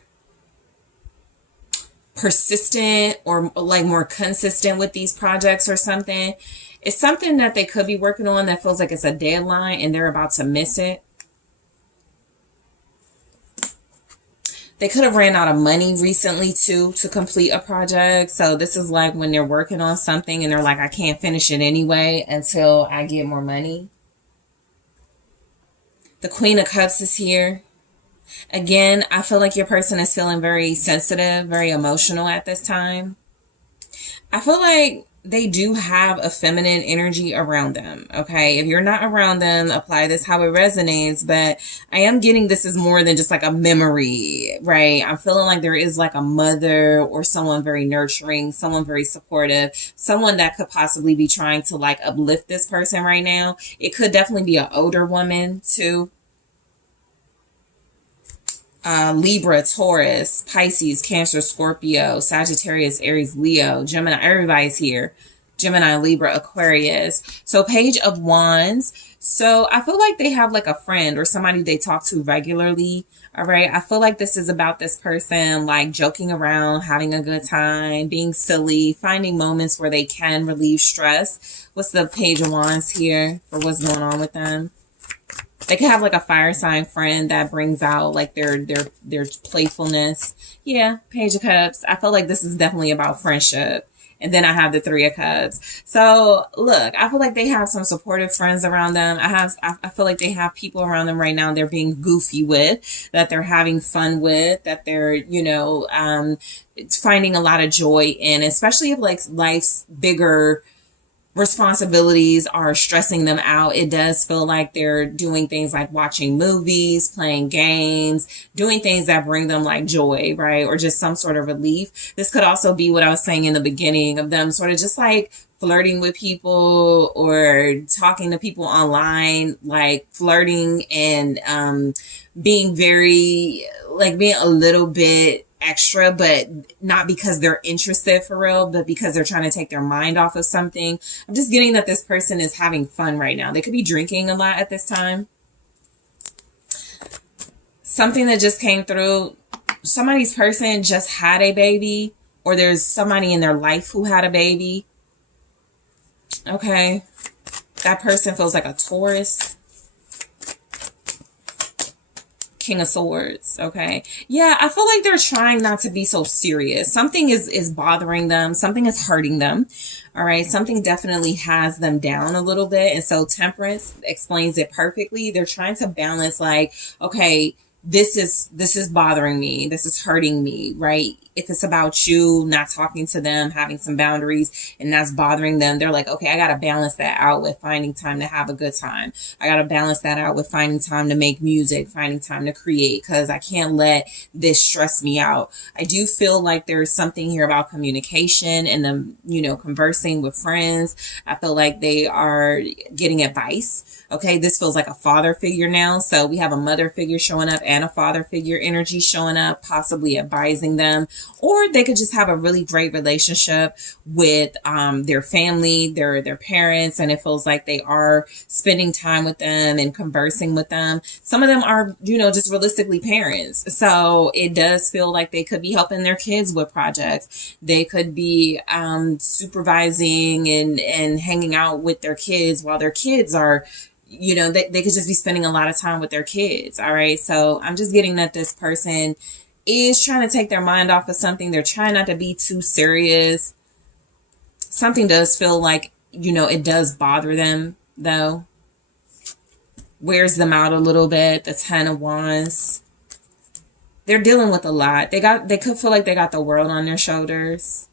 persistent or like more consistent with these projects or something. It's something that they could be working on that feels like it's a deadline and they're about to miss it. They could have ran out of money recently too to complete a project. So this is like when they're working on something and they're like, I can't finish it anyway until I get more money. The Queen of Cups is here. Again, I feel like your person is feeling very sensitive, very emotional at this time. I feel like they do have a feminine energy around them, okay? If you're not around them, apply this how it resonates, but I am getting this is more than just like a memory, right? I'm feeling like there is like a mother or someone very nurturing, someone very supportive, someone that could possibly be trying to like uplift this person right now. It could definitely be an older woman too. Libra, Taurus, Pisces, Cancer, Scorpio, Sagittarius, Aries, Leo, Gemini, everybody's here. Gemini, Libra, Aquarius. So Page of Wands. So I feel like they have like a friend or somebody they talk to regularly. All right. I feel like this is about this person like joking around, having a good time, being silly, finding moments where they can relieve stress. What's the Page of Wands here for what's going on with them? They could have like a fire sign friend that brings out like their playfulness. Yeah, Page of Cups. I feel like this is definitely about friendship. And then I have the Three of Cups. So look, I feel like they have some supportive friends around them. I feel like they have people around them right now they're being goofy with, that they're having fun with, that they're, you know, finding a lot of joy in, especially if like life's bigger responsibilities are stressing them out. It does feel like they're doing things like watching movies, playing games, doing things that bring them like joy, right? Or just some sort of relief. This could also be what I was saying in the beginning of them sort of just like flirting with people or talking to people online, like flirting and being very like being a little bit extra, but not because they're interested for real, but because they're trying to take their mind off of something. I'm just getting that this person is having fun right now. They could be drinking a lot at this time. Something that just came through, somebody's person just had a baby, or there's somebody in their life who had a baby. Okay. That person feels like a Taurus. King of Swords. Okay. Yeah, I feel like they're trying not to be so serious. Something is bothering them. Something is hurting them. All right. Something definitely has them down a little bit. And so Temperance explains it perfectly. They're trying to balance like, okay, this is bothering me. This is hurting me, right? If it's about you not talking to them, having some boundaries, and that's bothering them, they're like, okay, I got to balance that out with finding time to have a good time. I got to balance that out with finding time to make music, finding time to create, because I can't let this stress me out. I do feel like there's something here about communication and them, you know, conversing with friends. I feel like they are getting advice. Okay, this feels like a father figure now. So we have a mother figure showing up and a father figure energy showing up, possibly advising them. Or they could just have a really great relationship with their family, their parents, and it feels like they are spending time with them and conversing with them. Some of them are, you know, just realistically parents. So it does feel like they could be helping their kids with projects. They could be supervising and hanging out with their kids while their kids are, you know, they could just be spending a lot of time with their kids. All right. So I'm just getting that this person is trying to take their mind off of something. They're trying not to be too serious. Something does feel like, you know, it does bother them though. Wears them out a little bit. The Ten of Wands. They're dealing with a lot. They could feel like they got the world on their shoulders.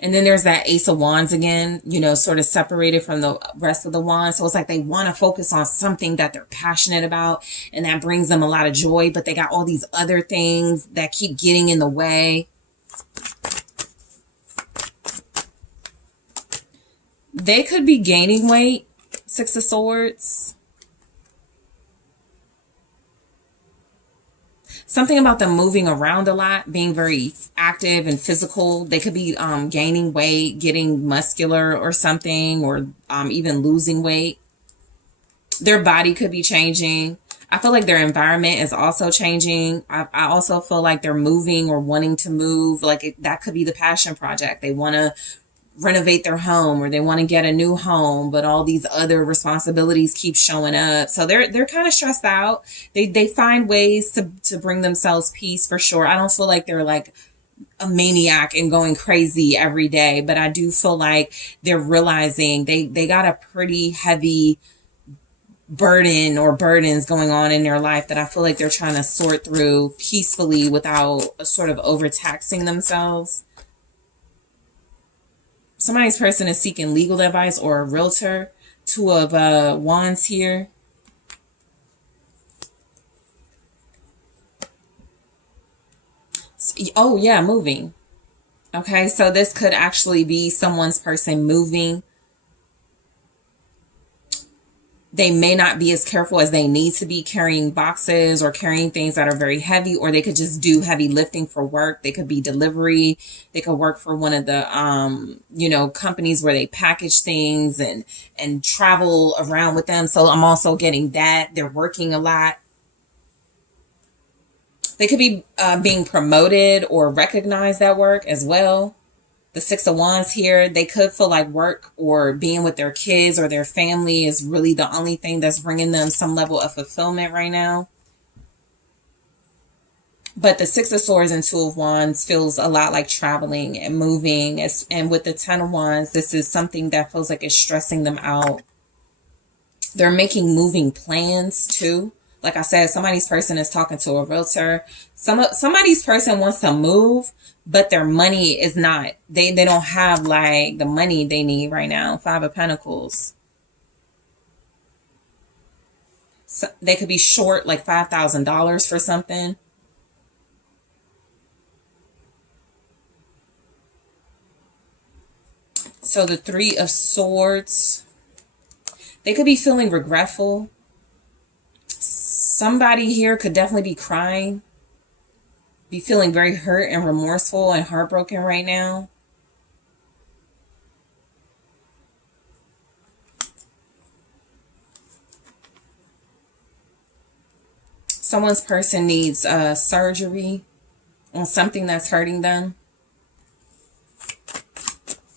And then there's that Ace of Wands again, you know, sort of separated from the rest of the wands. So it's like they want to focus on something that they're passionate about and that brings them a lot of joy, but they got all these other things that keep getting in the way. They could be gaining weight. Six of Swords. Something about them moving around a lot, being very active and physical. They could be gaining weight, getting muscular or something, or even losing weight. Their body could be changing. I feel like their environment is also changing. I also feel like they're moving or wanting to move. Like that could be the passion project. They want to renovate their home, or they want to get a new home, but all these other responsibilities keep showing up. So they're kind of stressed out. They find ways to bring themselves peace, for sure. I don't feel like they're like a maniac and going crazy every day, but I do feel like they're realizing they got a pretty heavy burden or burdens going on in their life that I feel like they're trying to sort through peacefully without sort of overtaxing themselves. Somebody's person is seeking legal advice or a realtor. Two of Wands here. Oh yeah, moving. Okay, so this could actually be someone's person moving. They may not be as careful as they need to be carrying boxes or carrying things that are very heavy, or they could just do heavy lifting for work. They could be delivery. They could work for one of the, companies where they package things and travel around with them. So I'm also getting that. They're working a lot. They could be being promoted or recognized at work as well. The Six of Wands here, they could feel like work or being with their kids or their family is really the only thing that's bringing them some level of fulfillment right now. But the Six of Swords and Two of Wands feels a lot like traveling and moving. And with the Ten of Wands, this is something that feels like it's stressing them out. They're making moving plans too. Like I said, somebody's person is talking to a realtor. Somebody's person wants to move, but their money is not. They don't have like the money they need right now. Five of Pentacles. So they could be short like $5,000 for something. So the Three of Swords. They could be feeling regretful. Somebody here could definitely be crying, be feeling very hurt and remorseful and heartbroken right now. Someone's person needs surgery on something that's hurting them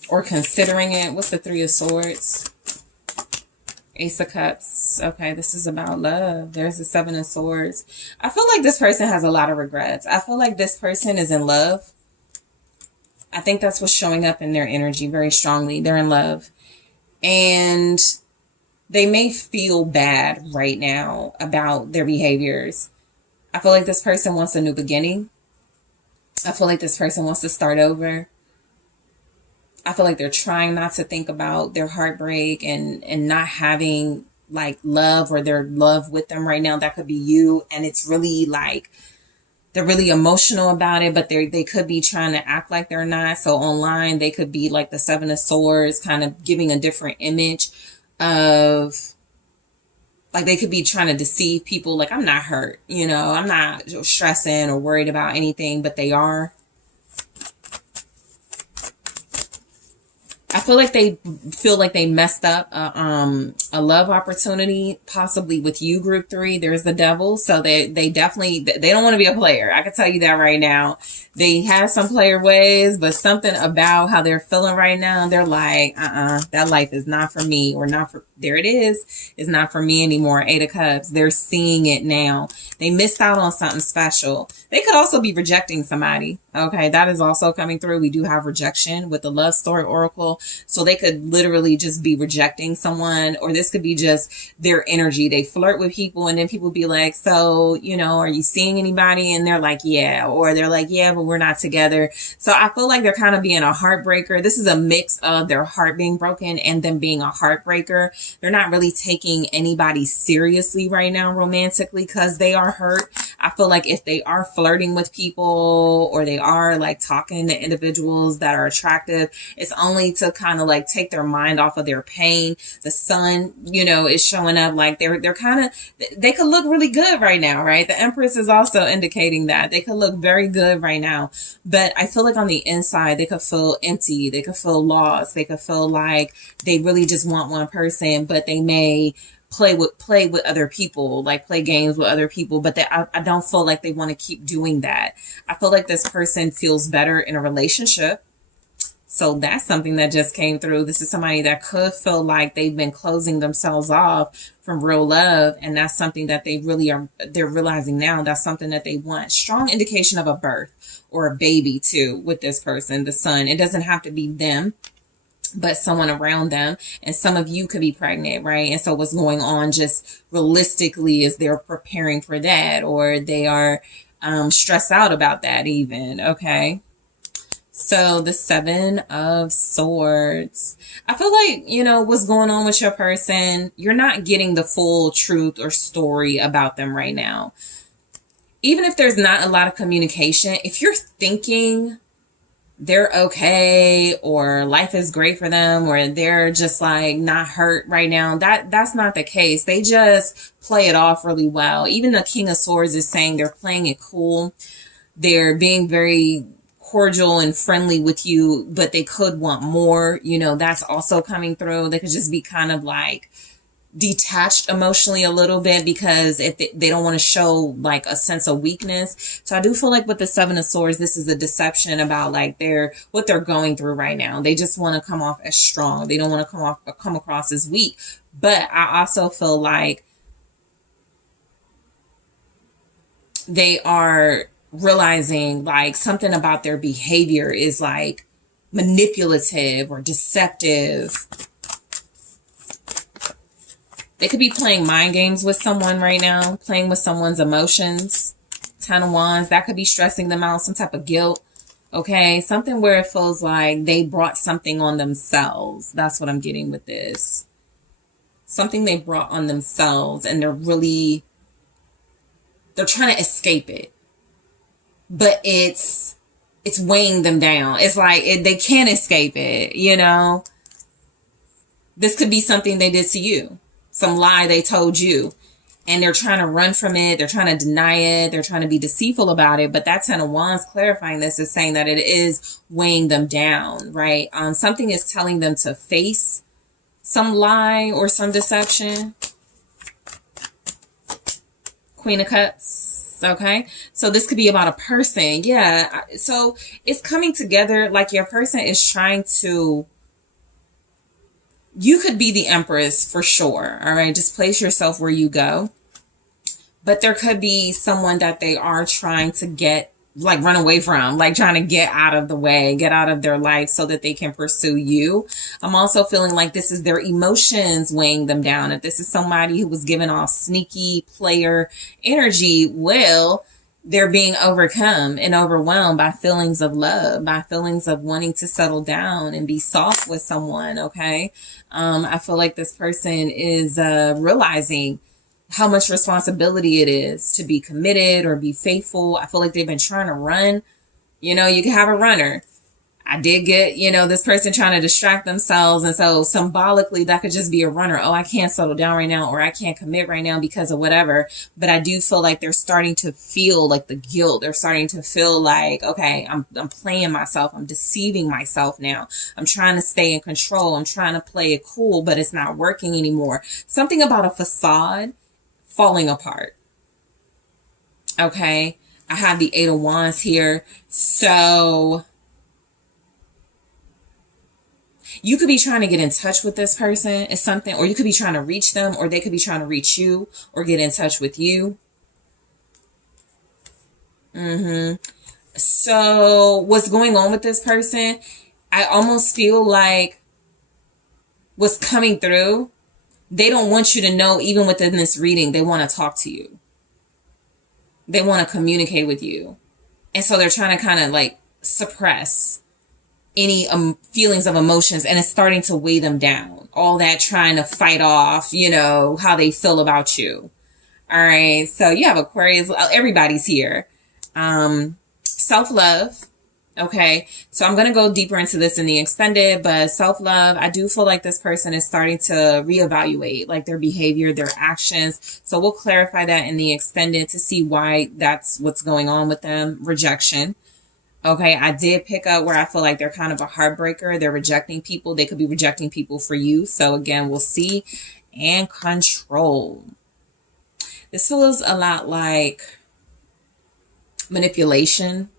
or considering it. What's the Three of Swords? Ace of Cups. Okay, this is about love. There's the Seven of Swords. I feel like this person has a lot of regrets. I feel like this person is in love. I think that's what's showing up in their energy very strongly. They're in love. And they may feel bad right now about their behaviors. I feel like this person wants a new beginning. I feel like this person wants to start over. I feel like they're trying not to think about their heartbreak and not having like love or their love with them right now. That could be you. And it's really like, they're really emotional about it, but they could be trying to act like they're not. So online, they could be like the Seven of Swords, kind of giving a different image of, like they could be trying to deceive people. Like, I'm not hurt, I'm not stressing or worried about anything, but they are. I feel like they messed up a love opportunity, possibly with you, group 3. There's the Devil. So they definitely, they don't want to be a player. I can tell you that right now. They have some player ways, but something about how they're feeling right now, they're like, that life is not for me, or not for, there it is. It's not for me anymore. Eight of Cups. They're seeing it now. They missed out on something special. They could also be rejecting somebody. Okay, that is also coming through. We do have rejection with the Love Story Oracle. So they could literally just be rejecting someone, or this could be just their energy. They flirt with people and then people be like, so, are you seeing anybody? And they're like, yeah. Or they're like, yeah, but we're not together. So I feel like they're kind of being a heartbreaker. This is a mix of their heart being broken and them being a heartbreaker. They're not really taking anybody seriously right now romantically because they are hurt. I feel like if they are flirting with people or they are like talking to individuals that are attractive, it's only to kind of like take their mind off of their pain. The sun, you know, is showing up like they're kind of, they could look really good right now, right? The Empress is also indicating that they could look very good right now, but I feel like on the inside they could feel empty, they could feel lost, they could feel like they really just want one person, but they may play with other people, like play games with other people, but I don't feel like they want to keep doing that. I feel like this person feels better in a relationship. So that's something that just came through. This is somebody that could feel like they've been closing themselves off from real love, and that's something that they're realizing now. That's something that they want. Strong indication of a birth or a baby too with this person, the sun. It doesn't have to be them, but someone around them. And some of you could be pregnant, right? And so what's going on just realistically is they're preparing for that, or they are stressed out about that even, okay? So the Seven of Swords. I feel like, you know, what's going on with your person, you're not getting the full truth or story about them right now. Even if there's not a lot of communication, if you're thinking they're okay or life is great for them or they're just like not hurt right now, that's not the case. They just play it off really well. Even the King of Swords is saying they're playing it cool. They're being very cordial and friendly with you, but they could want more. You know, that's also coming through. They could just be kind of like detached emotionally a little bit because if they don't want to show like a sense of weakness. So I do feel like with the Seven of Swords, this is a deception about like what they're going through right now. They just want to come off as strong. They don't want to come across as weak. But I also feel like they are realizing like something about their behavior is like manipulative or deceptive. They could be playing mind games with someone right now, playing with someone's emotions. Ten of Wands, that could be stressing them out, some type of guilt. Okay, something where it feels like they brought something on themselves. That's what I'm getting with this. Something they brought on themselves and they're trying to escape it. But it's weighing them down. It's like they can't escape it, you know. This could be something they did to you. Some lie they told you, and they're trying to run from it. They're trying to deny it. They're trying to be deceitful about it. But that Ten of Wands clarifying this is saying that it is weighing them down, right? Something is telling them to face some lie or some deception. Queen of Cups. Okay. So this could be about a person. Yeah. So it's coming together like your person is trying to, you could be the Empress for sure. All right. Just place yourself where you go. But there could be someone that they are trying to get, like run away from, like trying to get out of the way, get out of their life so that they can pursue you. I'm also feeling like this is their emotions weighing them down. If this is somebody who was giving off sneaky player energy, well, they're being overcome and overwhelmed by feelings of love, by feelings of wanting to settle down and be soft with someone. Okay. I feel like this person is realizing how much responsibility it is to be committed or be faithful. I feel like they've been trying to run. You know, you can have a runner. I did get, you know, this person trying to distract themselves. And so symbolically, that could just be a runner. Oh, I can't settle down right now, or I can't commit right now because of whatever. But I do feel like they're starting to feel like the guilt. They're starting to feel like, okay, I'm playing myself. I'm deceiving myself now. I'm trying to stay in control. I'm trying to play it cool, but it's not working anymore. Something about a facade falling apart. Okay. I have the Eight of Wands here. So you could be trying to get in touch with this person. It's something, or you could be trying to reach them, or they could be trying to reach you or get in touch with you. So what's going on with this person? I almost feel like what's coming through, they don't want you to know. Even within this reading, they want to talk to you. They want to communicate with you. And so they're trying to kind of like suppress any feelings of emotions, and it's starting to weigh them down. All that trying to fight off, you know, how they feel about you. All right. So you have Aquarius. Everybody's here. Self-love. Okay, so I'm going to go deeper into this in the extended, but self-love, I do feel like this person is starting to reevaluate like their behavior, their actions. So we'll clarify that in the extended to see why that's what's going on with them. Rejection. Okay, I did pick up where I feel like they're kind of a heartbreaker. They're rejecting people. They could be rejecting people for you. So again, we'll see. And control. This feels a lot like manipulation.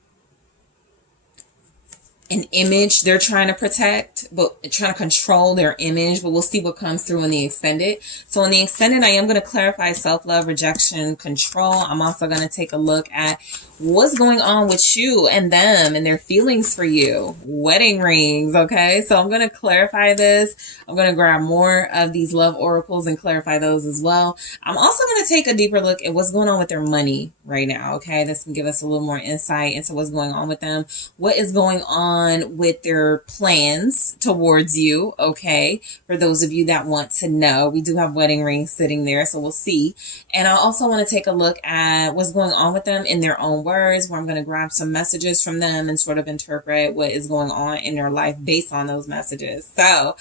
An image they're trying to protect, but trying to control their image, but we'll see what comes through in the extended. So in the extended, I am going to clarify self-love, rejection, control. I'm also going to take a look at what's going on with you and them and their feelings for you. Wedding rings, okay? So I'm going to clarify this. I'm going to grab more of these love oracles and clarify those as well. I'm also going to take a deeper look at what's going on with their money right now, okay? This can give us a little more insight into what's going on with them. What is going on with their plans towards you, okay? For those of you that want to know, we do have wedding rings sitting there, so we'll see. And I also want to take a look at what's going on with them in their own words, where I'm going to grab some messages from them and sort of interpret what is going on in their life based on those messages. So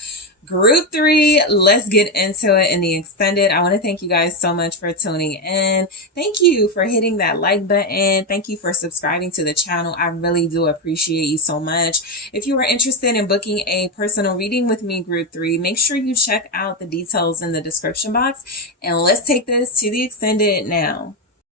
group 3, let's get into it in the extended. I want to thank you guys so much for tuning in. Thank you for hitting that like button. Thank you for subscribing to the channel. I really do appreciate you so much. If you are interested in booking a personal reading with me, group 3, make sure you check out the details in the description box. And let's take this to the extended now.